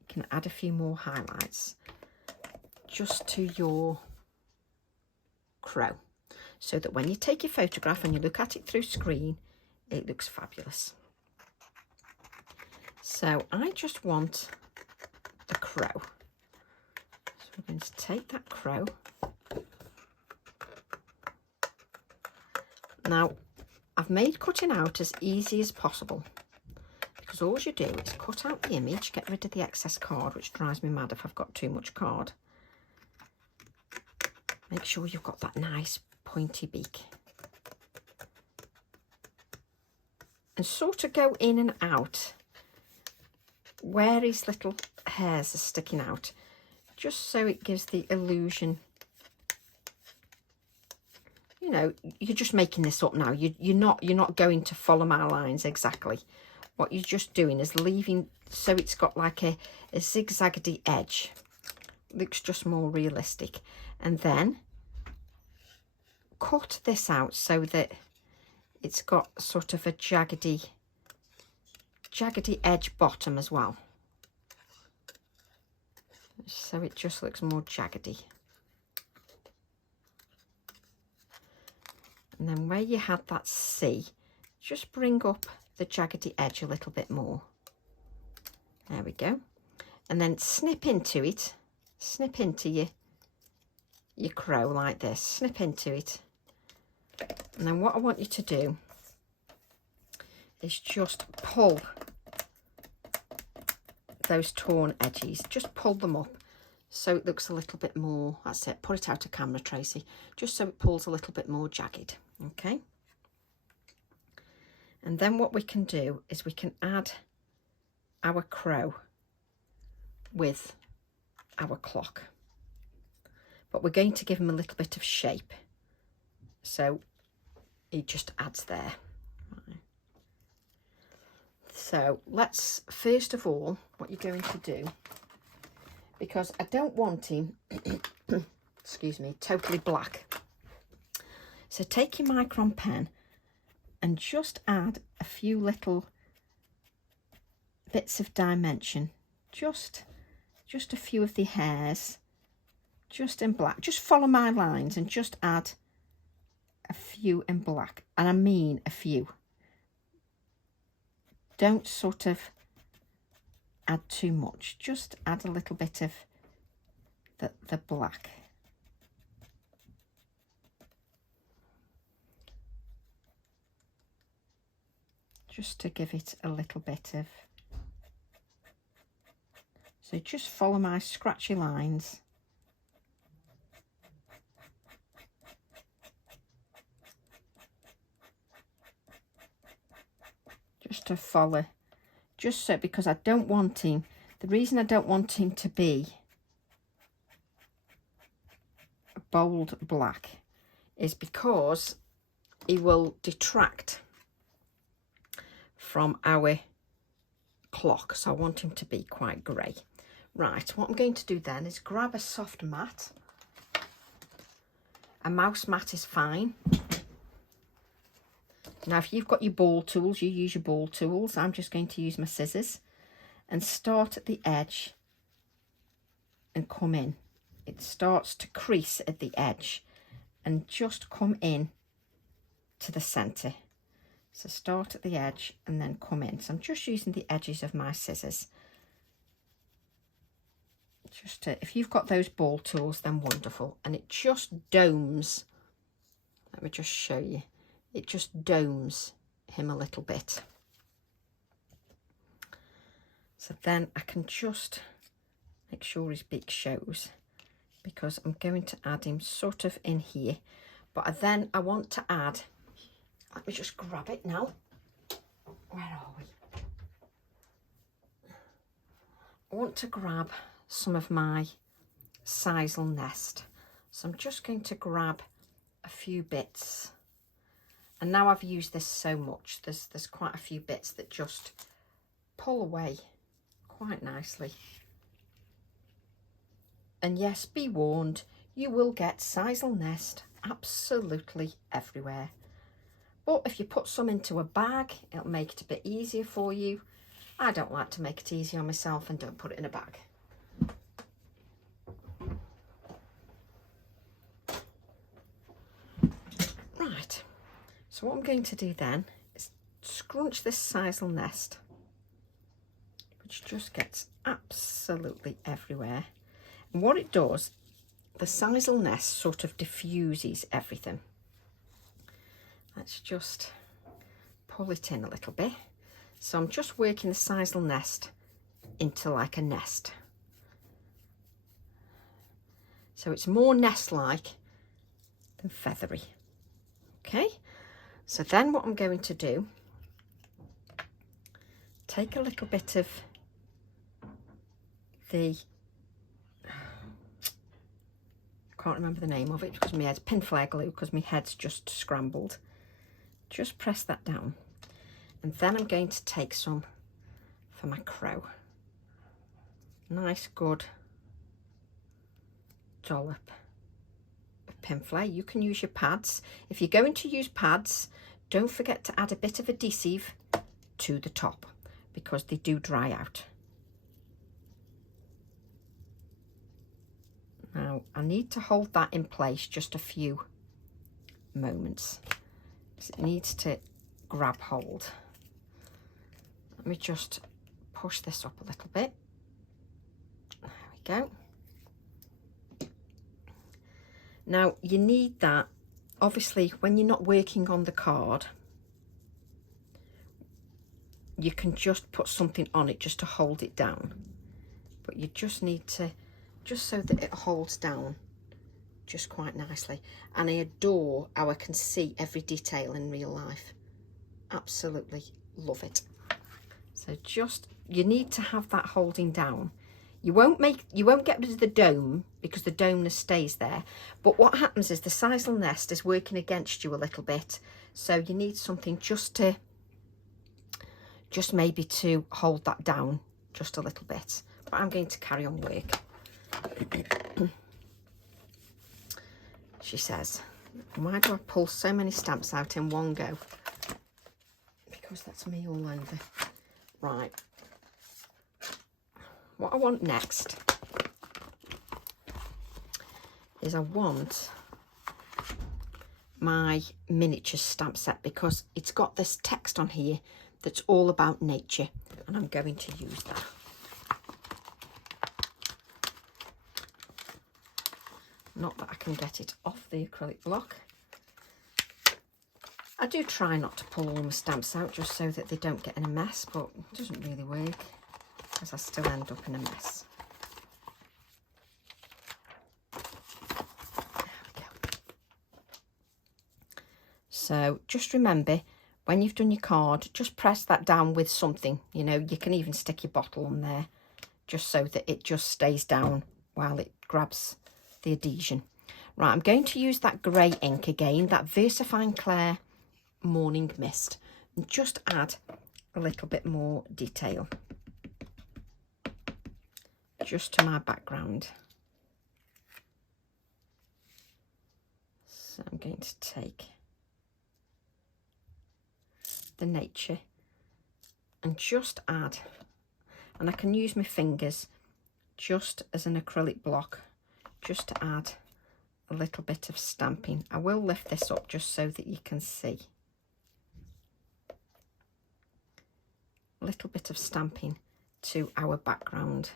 You can add a few more highlights just to your crow, so that when you take your photograph and you look at it through screen, it looks fabulous. So I just want the crow. So we're going to take that crow. Now, I've made cutting out as easy as possible, because all you do is cut out the image, get rid of the excess card, which drives me mad if I've got too much card. Make sure you've got that nice pointy beak. And sort of go in and out where his little hairs are sticking out, just so it gives the illusion. You know, you're just making this up now. You're not going to follow my lines exactly. What you're just doing is leaving so it's got like a zigzaggy edge. Looks just more realistic. And then cut this out so that it's got sort of a jaggedy edge bottom as well. So it just looks more jaggedy. And then where you had that C, just bring up the jaggedy edge a little bit more. There we go. And then snip into it. Snip into your crow like this. Snip into it. And then what I want you to do is just pull those torn edges. Just pull them up so it looks a little bit more, that's it, put it out of camera, Tracy, just so it pulls a little bit more jagged. Okay, and then what we can do is we can add our crow with our clock, but we're going to give him a little bit of shape, so it just adds there. Right. So let's, first of all, what you're going to do, because I don't want him excuse me, totally black. So take your micron pen and just add a few little bits of dimension, just a few of the hairs, just in black. Just follow my lines and just add a few in black, and I mean a few. Don't sort of add too much, just add a little bit of the black. Just to give it a little bit of, so just follow my scratchy lines. Just to follow, just so, because I don't want him, the reason I don't want him to be a bold black is because he will detract from our clock, so I want him to be quite grey. Right, what I'm going to do then is grab a soft mat. A mouse mat is fine. Now, if you've got your ball tools, you use your ball tools. I'm just going to use my scissors and start at the edge and come in. It starts to crease at the edge and just come in to the centre. So start at the edge and then come in. So I'm just using the edges of my scissors. Just to, if you've got those ball tools, then wonderful. And it just domes. Let me just show you. It just domes him a little bit. So then I can just make sure his beak shows, because I'm going to add him sort of in here. But then I want to add, let me just grab it now. Where are we? I want to grab some of my sisal nest. So I'm just going to grab a few bits. And now I've used this so much, there's quite a few bits that just pull away quite nicely. And yes, be warned, you will get sisal nest absolutely everywhere. But if you put some into a bag, it'll make it a bit easier for you. I don't like to make it easy on myself and don't put it in a bag. Right, so what I'm going to do then is scrunch this sisal nest, which just gets absolutely everywhere. And what it does, the sisal nest sort of diffuses everything. Let's just pull it in a little bit. So I'm just working the sisal nest into like a nest. So it's more nest-like than feathery. Okay, so then what I'm going to do, take a little bit of the, I can't remember the name of it because my head's pin flare glue, because my head's just scrambled. Just press that down. And then I'm going to take some for my crow. Nice, good dollop of pin flare. You can use your pads. If you're going to use pads, don't forget to add a bit of adhesive to the top, because they do dry out. Now, I need to hold that in place just a few moments, because it needs to grab hold. Let me just push this up a little bit. There we go. Now, you need that, obviously, when you're not working on the card, you can just put something on it just to hold it down. But you just need to, just so that it holds down just quite nicely. And I adore how I can see every detail in real life. Absolutely love it. So just, you need to have that holding down. You won't get rid of the dome, because the domeness stays there. But what happens is the sisal nest is working against you a little bit. So you need something just maybe to hold that down just a little bit. But I'm going to carry on work. She says, why do I pull so many stamps out in one go? Because that's me all over. Right. What I want next is I want my miniature stamp set, because it's got this text on here that's all about nature, and I'm going to use that. Not that I can get it off the acrylic block. I do try not to pull all my stamps out just so that they don't get in a mess, but it doesn't really work, because I still end up in a mess. There we go. So just remember, when you've done your card, just press that down with something. You know, you can even stick your bottle on there, just so that it just stays down while it grabs the adhesion. Right, I'm going to use that grey ink again, that VersaFine Clair Morning Mist, and just add a little bit more detail just to my background. So I'm going to take the nature and just add, and I can use my fingers just as an acrylic block, just to add a little bit of stamping. I will lift this up just so that you can see. A little bit of stamping to our background.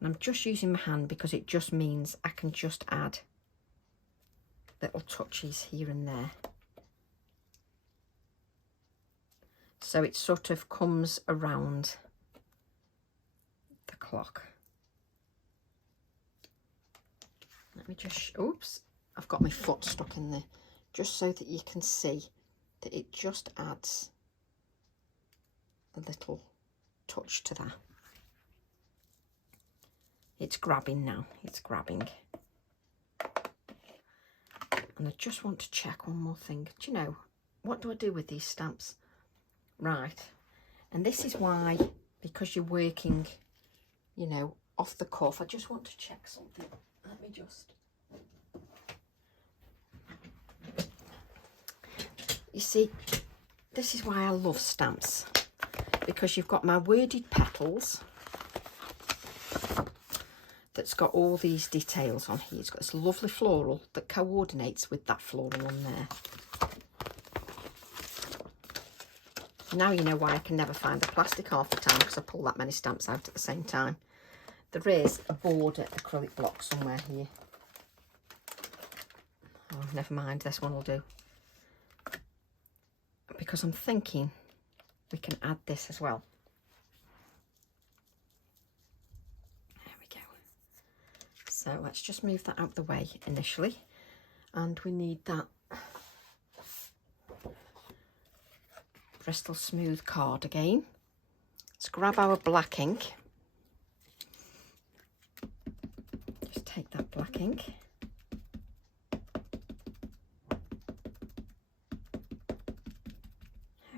And I'm just using my hand because it just means I can just add little touches here and there. So it sort of comes around the clock. Let me just, oops, I've got my foot stuck in there, just so that you can see that it just adds a little touch to that. It's grabbing now, it's grabbing. And I just want to check one more thing. Do you know, what do I do with these stamps? Right, and this is why, because you're working, you know, off the cuff, I just want to check something. Let me just... You see, this is why I love stamps, because you've got my worded petals that's got all these details on here. It's got this lovely floral that coordinates with that floral on there. Now you know why I can never find the plastic half the time, because I pull that many stamps out at the same time. There is a border acrylic block somewhere here. Oh, never mind, this one will do. Because I'm thinking we can add this as well. There we go. So let's just move that out the way initially. And we need that Bristol Smooth card again. Let's grab our black ink. Just take that black ink. There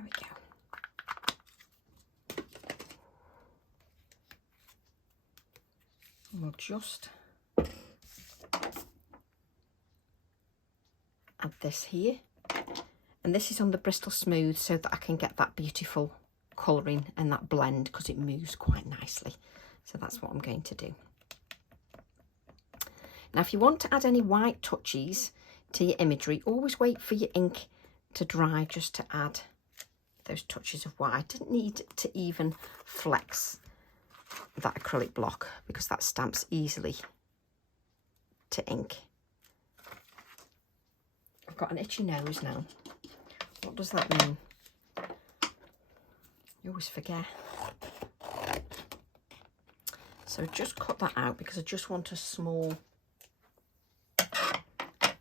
we go. And we'll just add this here. And this is on the Bristol Smooth so that I can get that beautiful colouring and that blend, because it moves quite nicely. So that's what I'm going to do. Now, if you want to add any white touches to your imagery, always wait for your ink to dry just to add those touches of white. I didn't need to even flex that acrylic block because that stamps easily to ink. I've got an itchy nose now. What does that mean? You always forget. So just cut that out because I just want a small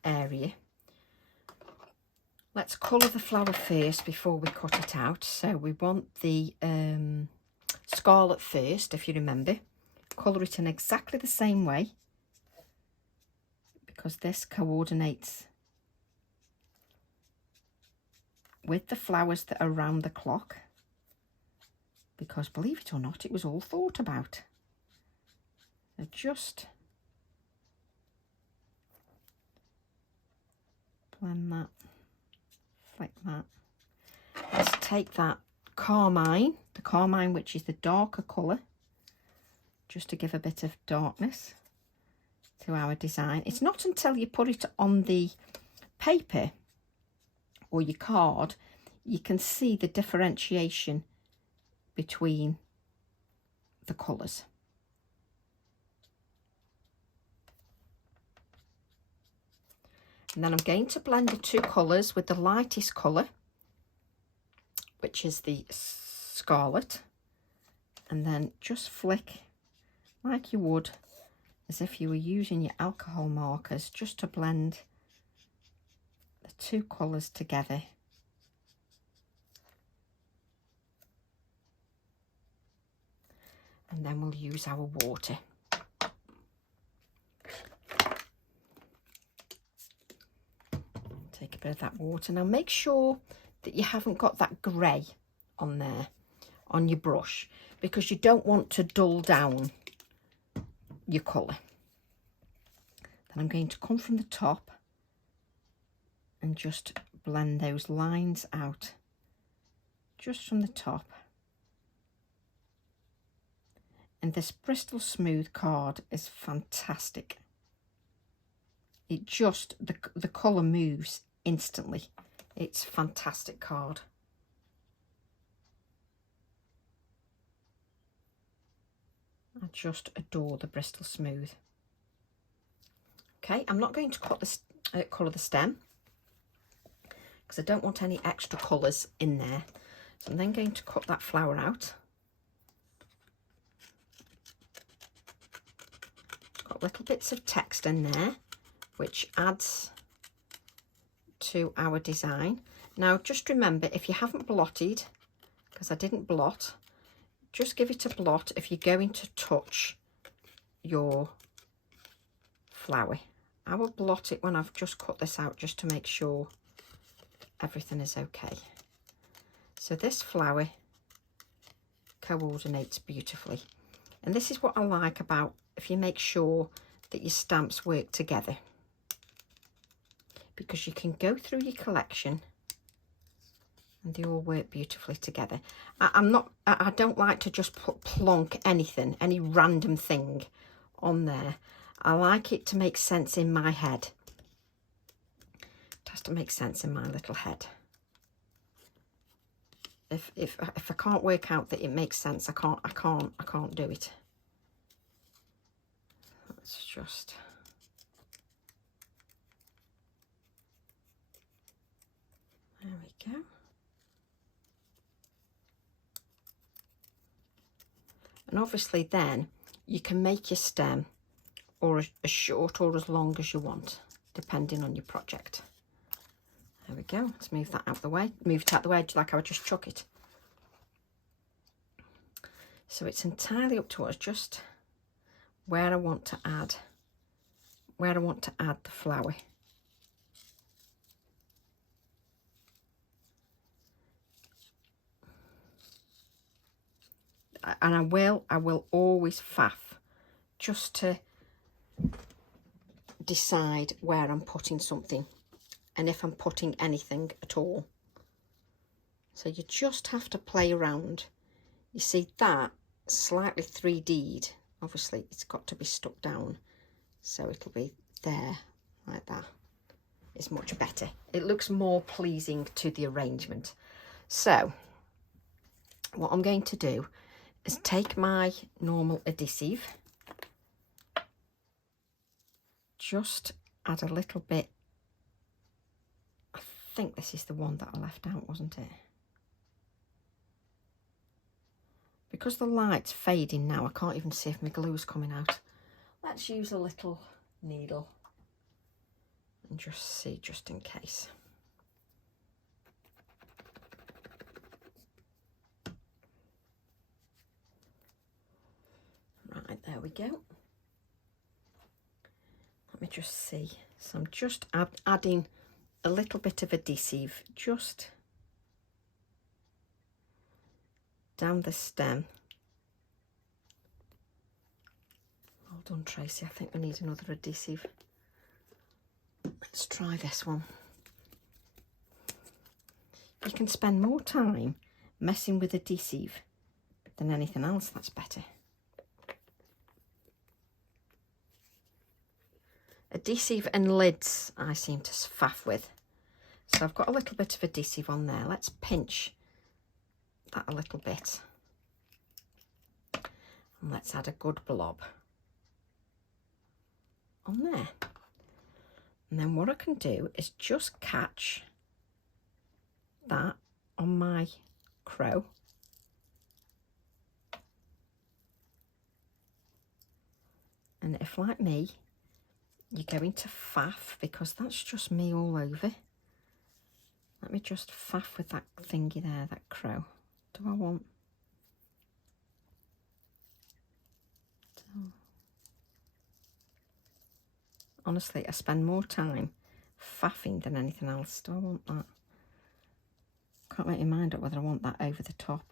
area. Let's colour the flower first before we cut it out. So we want the scarlet first, if you remember. Colour it in exactly the same way because this coordinates with the flowers that are around the clock, because believe it or not, it was all thought about. So just blend that, flick that. Let's take that carmine, the carmine which is the darker colour, just to give a bit of darkness to our design. It's not until you put it on the paper or your card you can see the differentiation between the colours. And then I'm going to blend the two colours with the lightest colour, which is the scarlet, and then just flick like you would as if you were using your alcohol markers, just to blend the two colours together. And then we'll use our water. Take a bit of that water. Now make sure that you haven't got that grey on there, on your brush, because you don't want to dull down your colour. Then I'm going to come from the top and just blend those lines out just from the top. And this Bristol Smooth card is fantastic. It just, the colour moves instantly. It's a fantastic card. I just adore the Bristol Smooth. Okay, I'm not going to cut this, colour the stem because I don't want any extra colours in there. So I'm then going to cut that flower out. Got little bits of text in there, which adds to our design. Now, just remember, if you haven't blotted, because I didn't blot, just give it a blot if you're going to touch your flower. I will blot it when I've just cut this out, just to make sure everything is okay. So this flower coordinates beautifully. And this is what I like about if you make sure that your stamps work together, because you can go through your collection and they all work beautifully together. I don't like to just plonk anything, any random thing on there. I like it to make sense in my head. It has to make sense in my little head. If I can't work out that it makes sense, I can't do it. Let's just, there we go. And obviously then you can make your stem or as short or as long as you want, depending on your project. There we go. Let's move that out of the way. Move it out of the way like I would just chuck it. So it's entirely up to us just where I want to add the flower. And I will always faff just to decide where I'm putting something and if I'm putting anything at all. So you just have to play around. You see that slightly 3D'd, obviously it's got to be stuck down, so it'll be there like that. It's much better. It looks more pleasing to the arrangement. So what I'm going to do is take my normal adhesive, just add a little bit. I think this is the one that I left out, wasn't it? Because the light's fading now, I can't even see if my glue's coming out. Let's use a little needle and just see, just in case. Right, there we go. Let me just see. So I'm just adding a little bit of adhesive just down the stem. Well done, Tracy. I think we need another adhesive. Let's try this one. You can spend more time messing with adhesive than anything else. That's better. Adhesive and lids I seem to faff with. So I've got a little bit of adhesive on there. Let's pinch that a little bit. And let's add a good blob on there. And then what I can do is just catch that on my crow. And if, like me, you're going to faff, because that's just me all over. Let me just faff with that thingy there, that crow. Do I want? Honestly, I spend more time faffing than anything else. Do I want that? Can't make my mind up whether I want that over the top.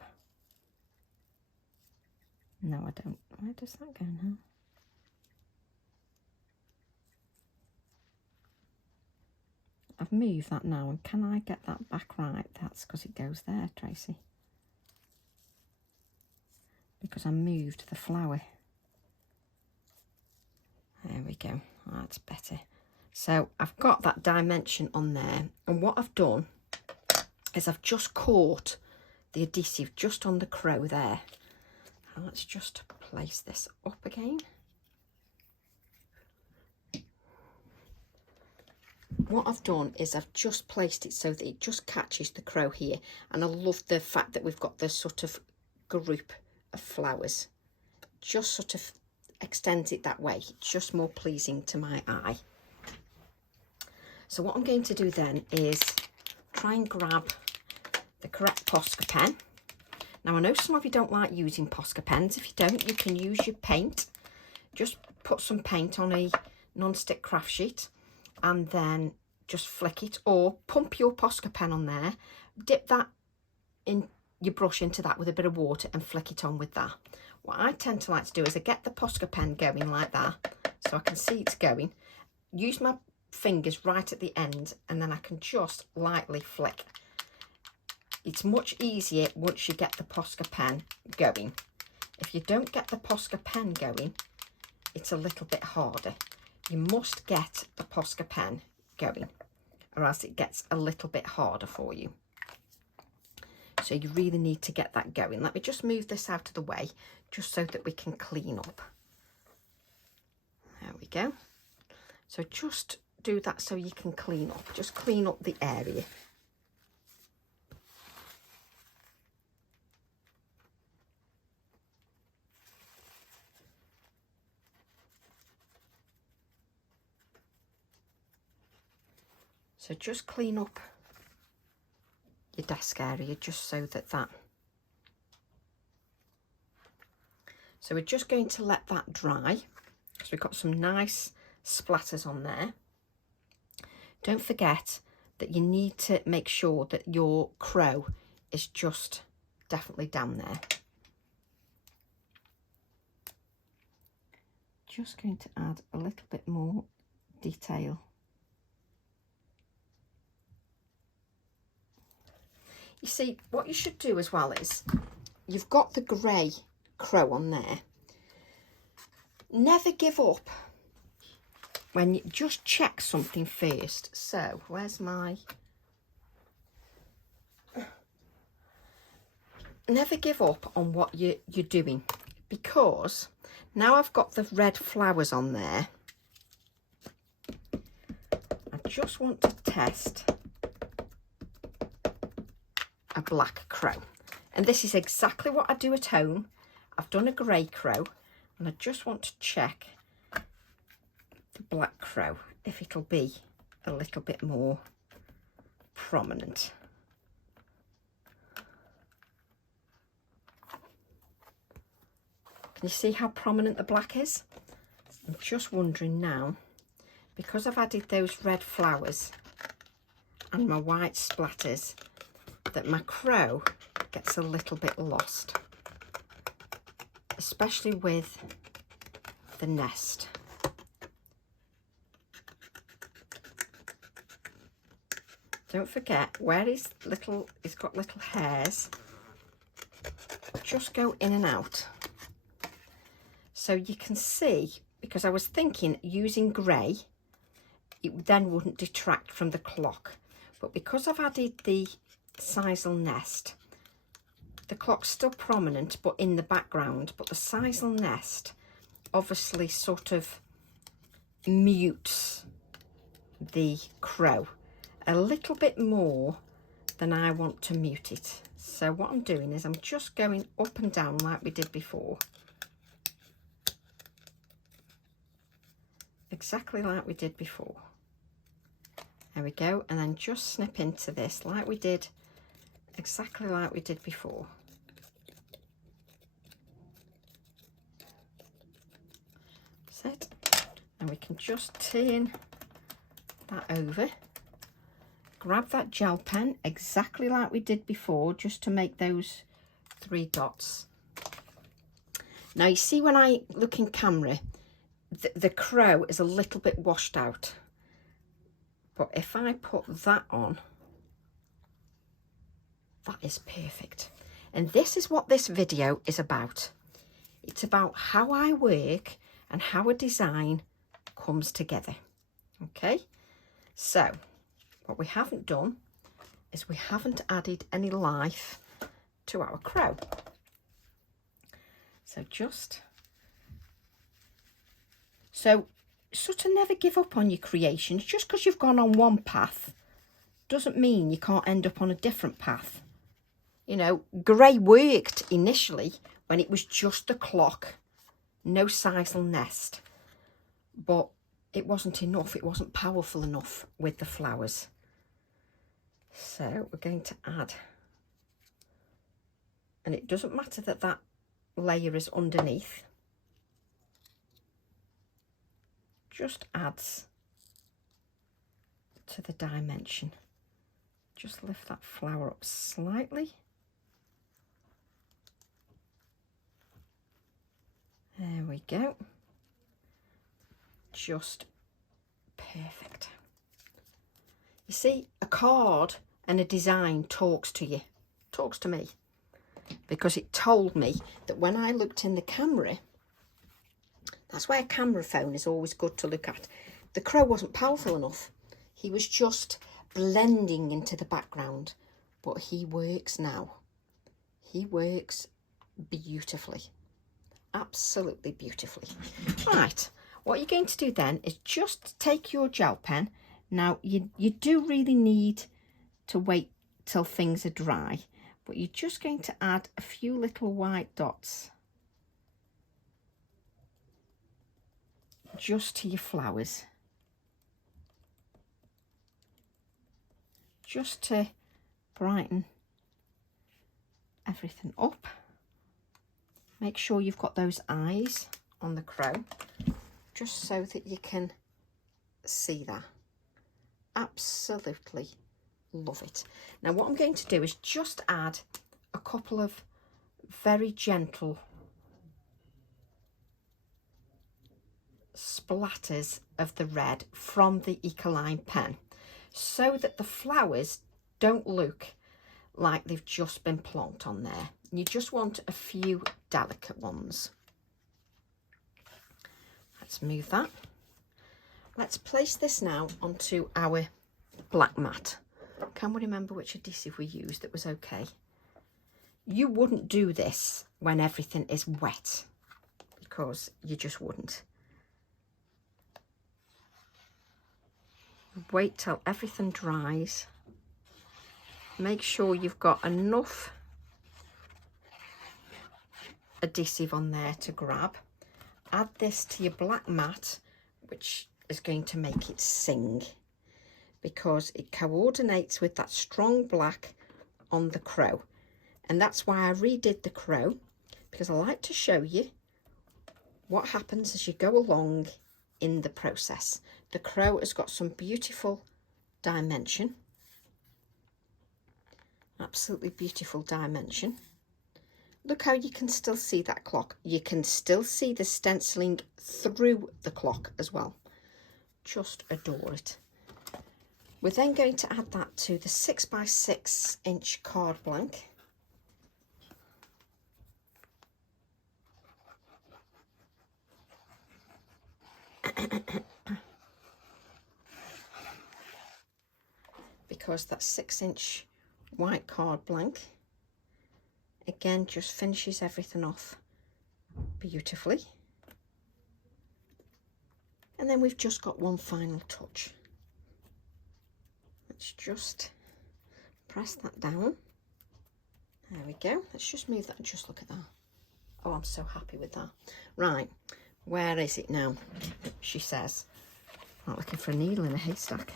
No, I don't. Where does that go now? I've moved that now, and can I get that back right? That's because it goes there, Tracy. Because I moved the flower. There we go, that's better. So I've got that dimension on there, and what I've done is I've just caught the adhesive just on the crow there. And let's just place this up again. What I've done is I've just placed it so that it just catches the crow here, and I love the fact that we've got this sort of group of flowers. Just sort of extends it that way. It's just more pleasing to my eye. So what I'm going to do then is try and grab the correct Posca pen. Now I know some of you don't like using Posca pens. If you don't, you can use your paint. Just put some paint on a non-stick craft sheet and then just flick it, or pump your Posca pen on there, dip that in your brush into that with a bit of water and flick it on with that. What I tend to like to do is I get the Posca pen going like that, so I can see it's going, use my fingers right at the end, and then I can just lightly flick. It's much easier once you get the Posca pen going. If you don't get the Posca pen going, it's a little bit harder. You must get the Posca pen going, or else it gets a little bit harder for you. So you really need to get that going. Let me just move this out of the way, just so that we can clean up. There we go. So just do that so you can clean up. Just clean up the area. So just clean up your desk area, just so that. So we're just going to let that dry, because we've got some nice splatters on there. Don't forget that you need to make sure that your crow is just definitely down there. Just going to add a little bit more detail. You see, what you should do as well is, you've got the grey crow on there. Never give up when you just check something first. So, where's my... Never give up on what you're doing, because now I've got the red flowers on there, I just want to test a black crow, and this is exactly what I do at home. I've done a grey crow, and I just want to check the black crow if it'll be a little bit more prominent. Can you see how prominent the black is? I'm just wondering now, because I've added those red flowers and my white splatters, that my crow gets a little bit lost, especially with the nest. Don't forget, where he's got little hairs, just go in and out. So you can see, because I was thinking using grey, it then wouldn't detract from the clock. But because I've added the sisal nest, the clock's still prominent but in the background, but the sisal nest obviously sort of mutes the crow a little bit more than I want to mute it. So what I'm doing is I'm just going up and down like we did before, exactly like we did before. There we go, and then just snip into this like we did, exactly like we did before. That's it. And we can just turn that over, grab that gel pen exactly like we did before, just to make those 3 dots. Now you see, when I look in camera, the crow is a little bit washed out. But if I put that on, that is perfect. And this is what this video is about. It's about how I work and how a design comes together. Okay, so what we haven't done is we haven't added any life to our crow. So sort of never give up on your creations. Just because you've gone on one path doesn't mean you can't end up on a different path. You know, grey worked initially when it was just a clock, no sisal nest, but it wasn't enough. It wasn't powerful enough with the flowers. So we're going to add, and it doesn't matter that that layer is underneath, just adds to the dimension. Just lift that flower up slightly. There we go. Just perfect. You see, a card and a design talks to you, talks to me, because it told me that when I looked in the camera, that's why a camera phone is always good to look at. The crow wasn't powerful enough. He was just blending into the background, but he works now. He works beautifully, absolutely beautifully. Right, what you're going to do then is just take your gel pen. Now, you do really need to wait till things are dry, but you're just going to add a few little white dots just to your flowers, just to brighten everything up. Make sure you've got those eyes on the crow, just so that you can see that. Absolutely love it. Now what I'm going to do is just add a couple of very gentle splatters of the red from the AALLand pen, so that the flowers don't look like they've just been plonked on there. You just want a few delicate ones. Let's move that. Let's place this now onto our black mat. Can we remember which adhesive we used that was okay? You wouldn't do this when everything is wet, because you just wouldn't. Wait till everything dries. Make sure you've got enough adhesive on there to grab. Add this to your black mat, which is going to make it sing, because it coordinates with that strong black on the crow. And that's why I redid the crow, because I like to show you what happens as you go along in the process. The crow has got some beautiful dimension, absolutely beautiful dimension. Look how you can still see that clock. You can still see the stenciling through the clock as well. Just adore it. We're then going to add that to the 6x6 inch card blank. Because that 6-inch white card blank again just finishes everything off beautifully. And then we've just got one final touch. Let's just press that down. There we go. Let's just move that and just look at that. Oh, I'm so happy with that. Right, where is it now? She says. I'm not looking for a needle in a haystack.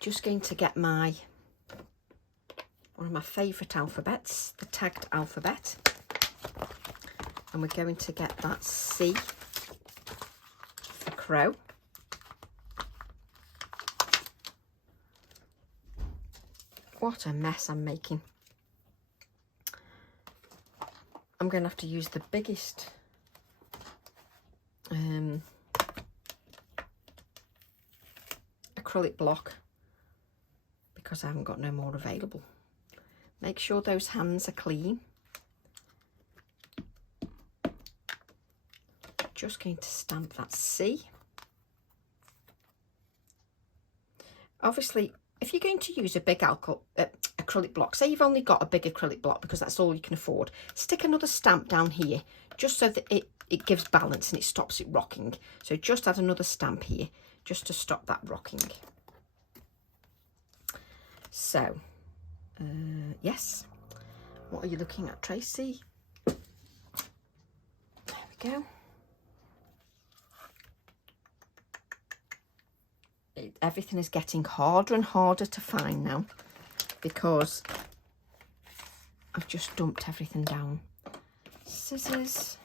Just going to get one of my favourite alphabets, the tagged alphabet. And we're going to get that C for crow. What a mess I'm making. I'm going to have to use the biggest acrylic block because I haven't got no more available. Make sure those hands are clean. Just going to stamp that C. Obviously, if you're going to use a big acrylic block, say you've only got a big acrylic block because that's all you can afford, stick another stamp down here just so that it gives balance and it stops it rocking. So just add another stamp here just to stop that rocking. So, yes, what are you looking at, Tracy? There we go. Everything is getting harder and harder to find now because I've just dumped everything down. Scissors,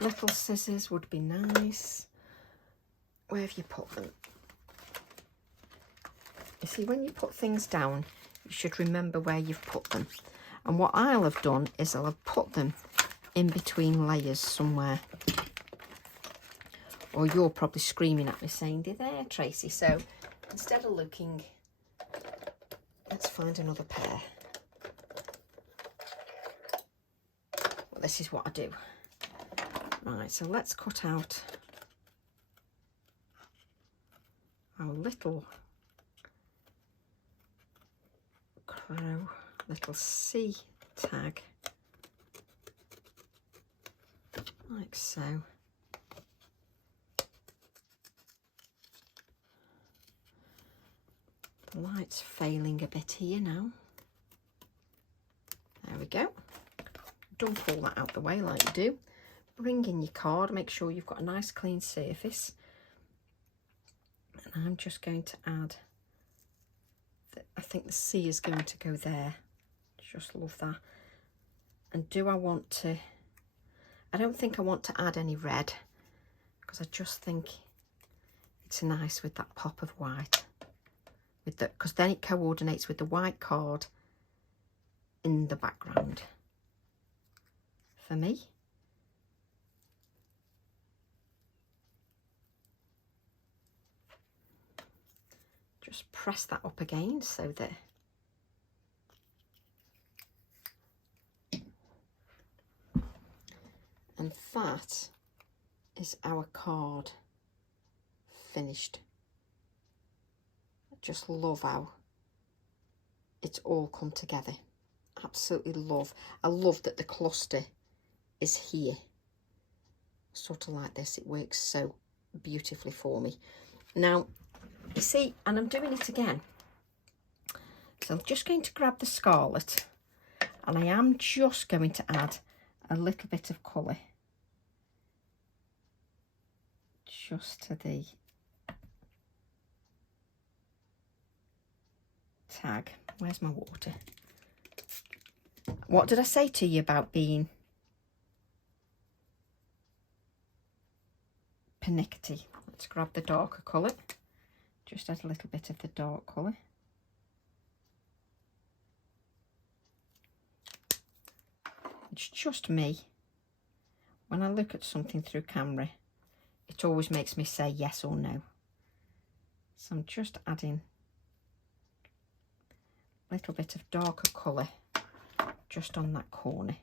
little scissors would be nice. Where have you put them? You see, when you put things down, you should remember where you've put them. And what I'll have done is I'll have put them in between layers somewhere. Or you're probably screaming at me saying, they're there, Tracy. So instead of looking, let's find another pair. Well, this is what I do. Right, so let's cut out our little crow, little C tag, like so. The light's failing a bit here now. There we go. Dump all that out the way like you do. Bring in your card, make sure you've got a nice clean surface. And I'm just going to add, I think the C is going to go there. Just love that. And do I want to, I don't think I want to add any red because I just think it's nice with that pop of white. Because then it coordinates with the white card in the background for me. Just press that up again so that and that is our card finished. Just love how it's all come together. Absolutely love. I love that the cluster is here. Sort of like this. It works so beautifully for me. Now, you see, and I'm doing it again. So I'm just going to grab the scarlet and I am just going to add a little bit of colour. Just to the tag. Where's my water? What did I say to you about being pernickety? Let's grab the darker colour. Just add a little bit of the dark colour. It's just me. When I look at something through camera, it always makes me say yes or no. So I'm just adding little bit of darker colour just on that corner.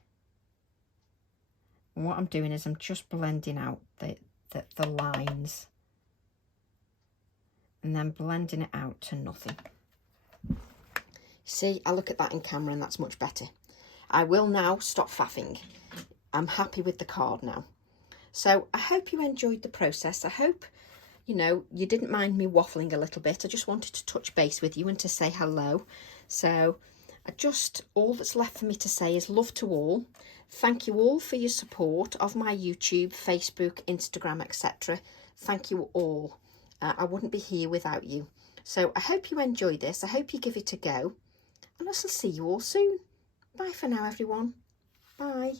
And what I'm doing is I'm just blending out the lines and then blending it out to nothing. See, I look at that in camera and that's much better. I will now stop faffing. I'm happy with the card now. So I hope you enjoyed the process. I hope, you know, you didn't mind me waffling a little bit. I just wanted to touch base with you and to say hello. So all that's left for me to say is love to all. Thank you all for your support of my YouTube, Facebook, Instagram, etc. Thank you all. I wouldn't be here without you. So I hope you enjoy this. I hope you give it a go. And I shall see you all soon. Bye for now, everyone. Bye.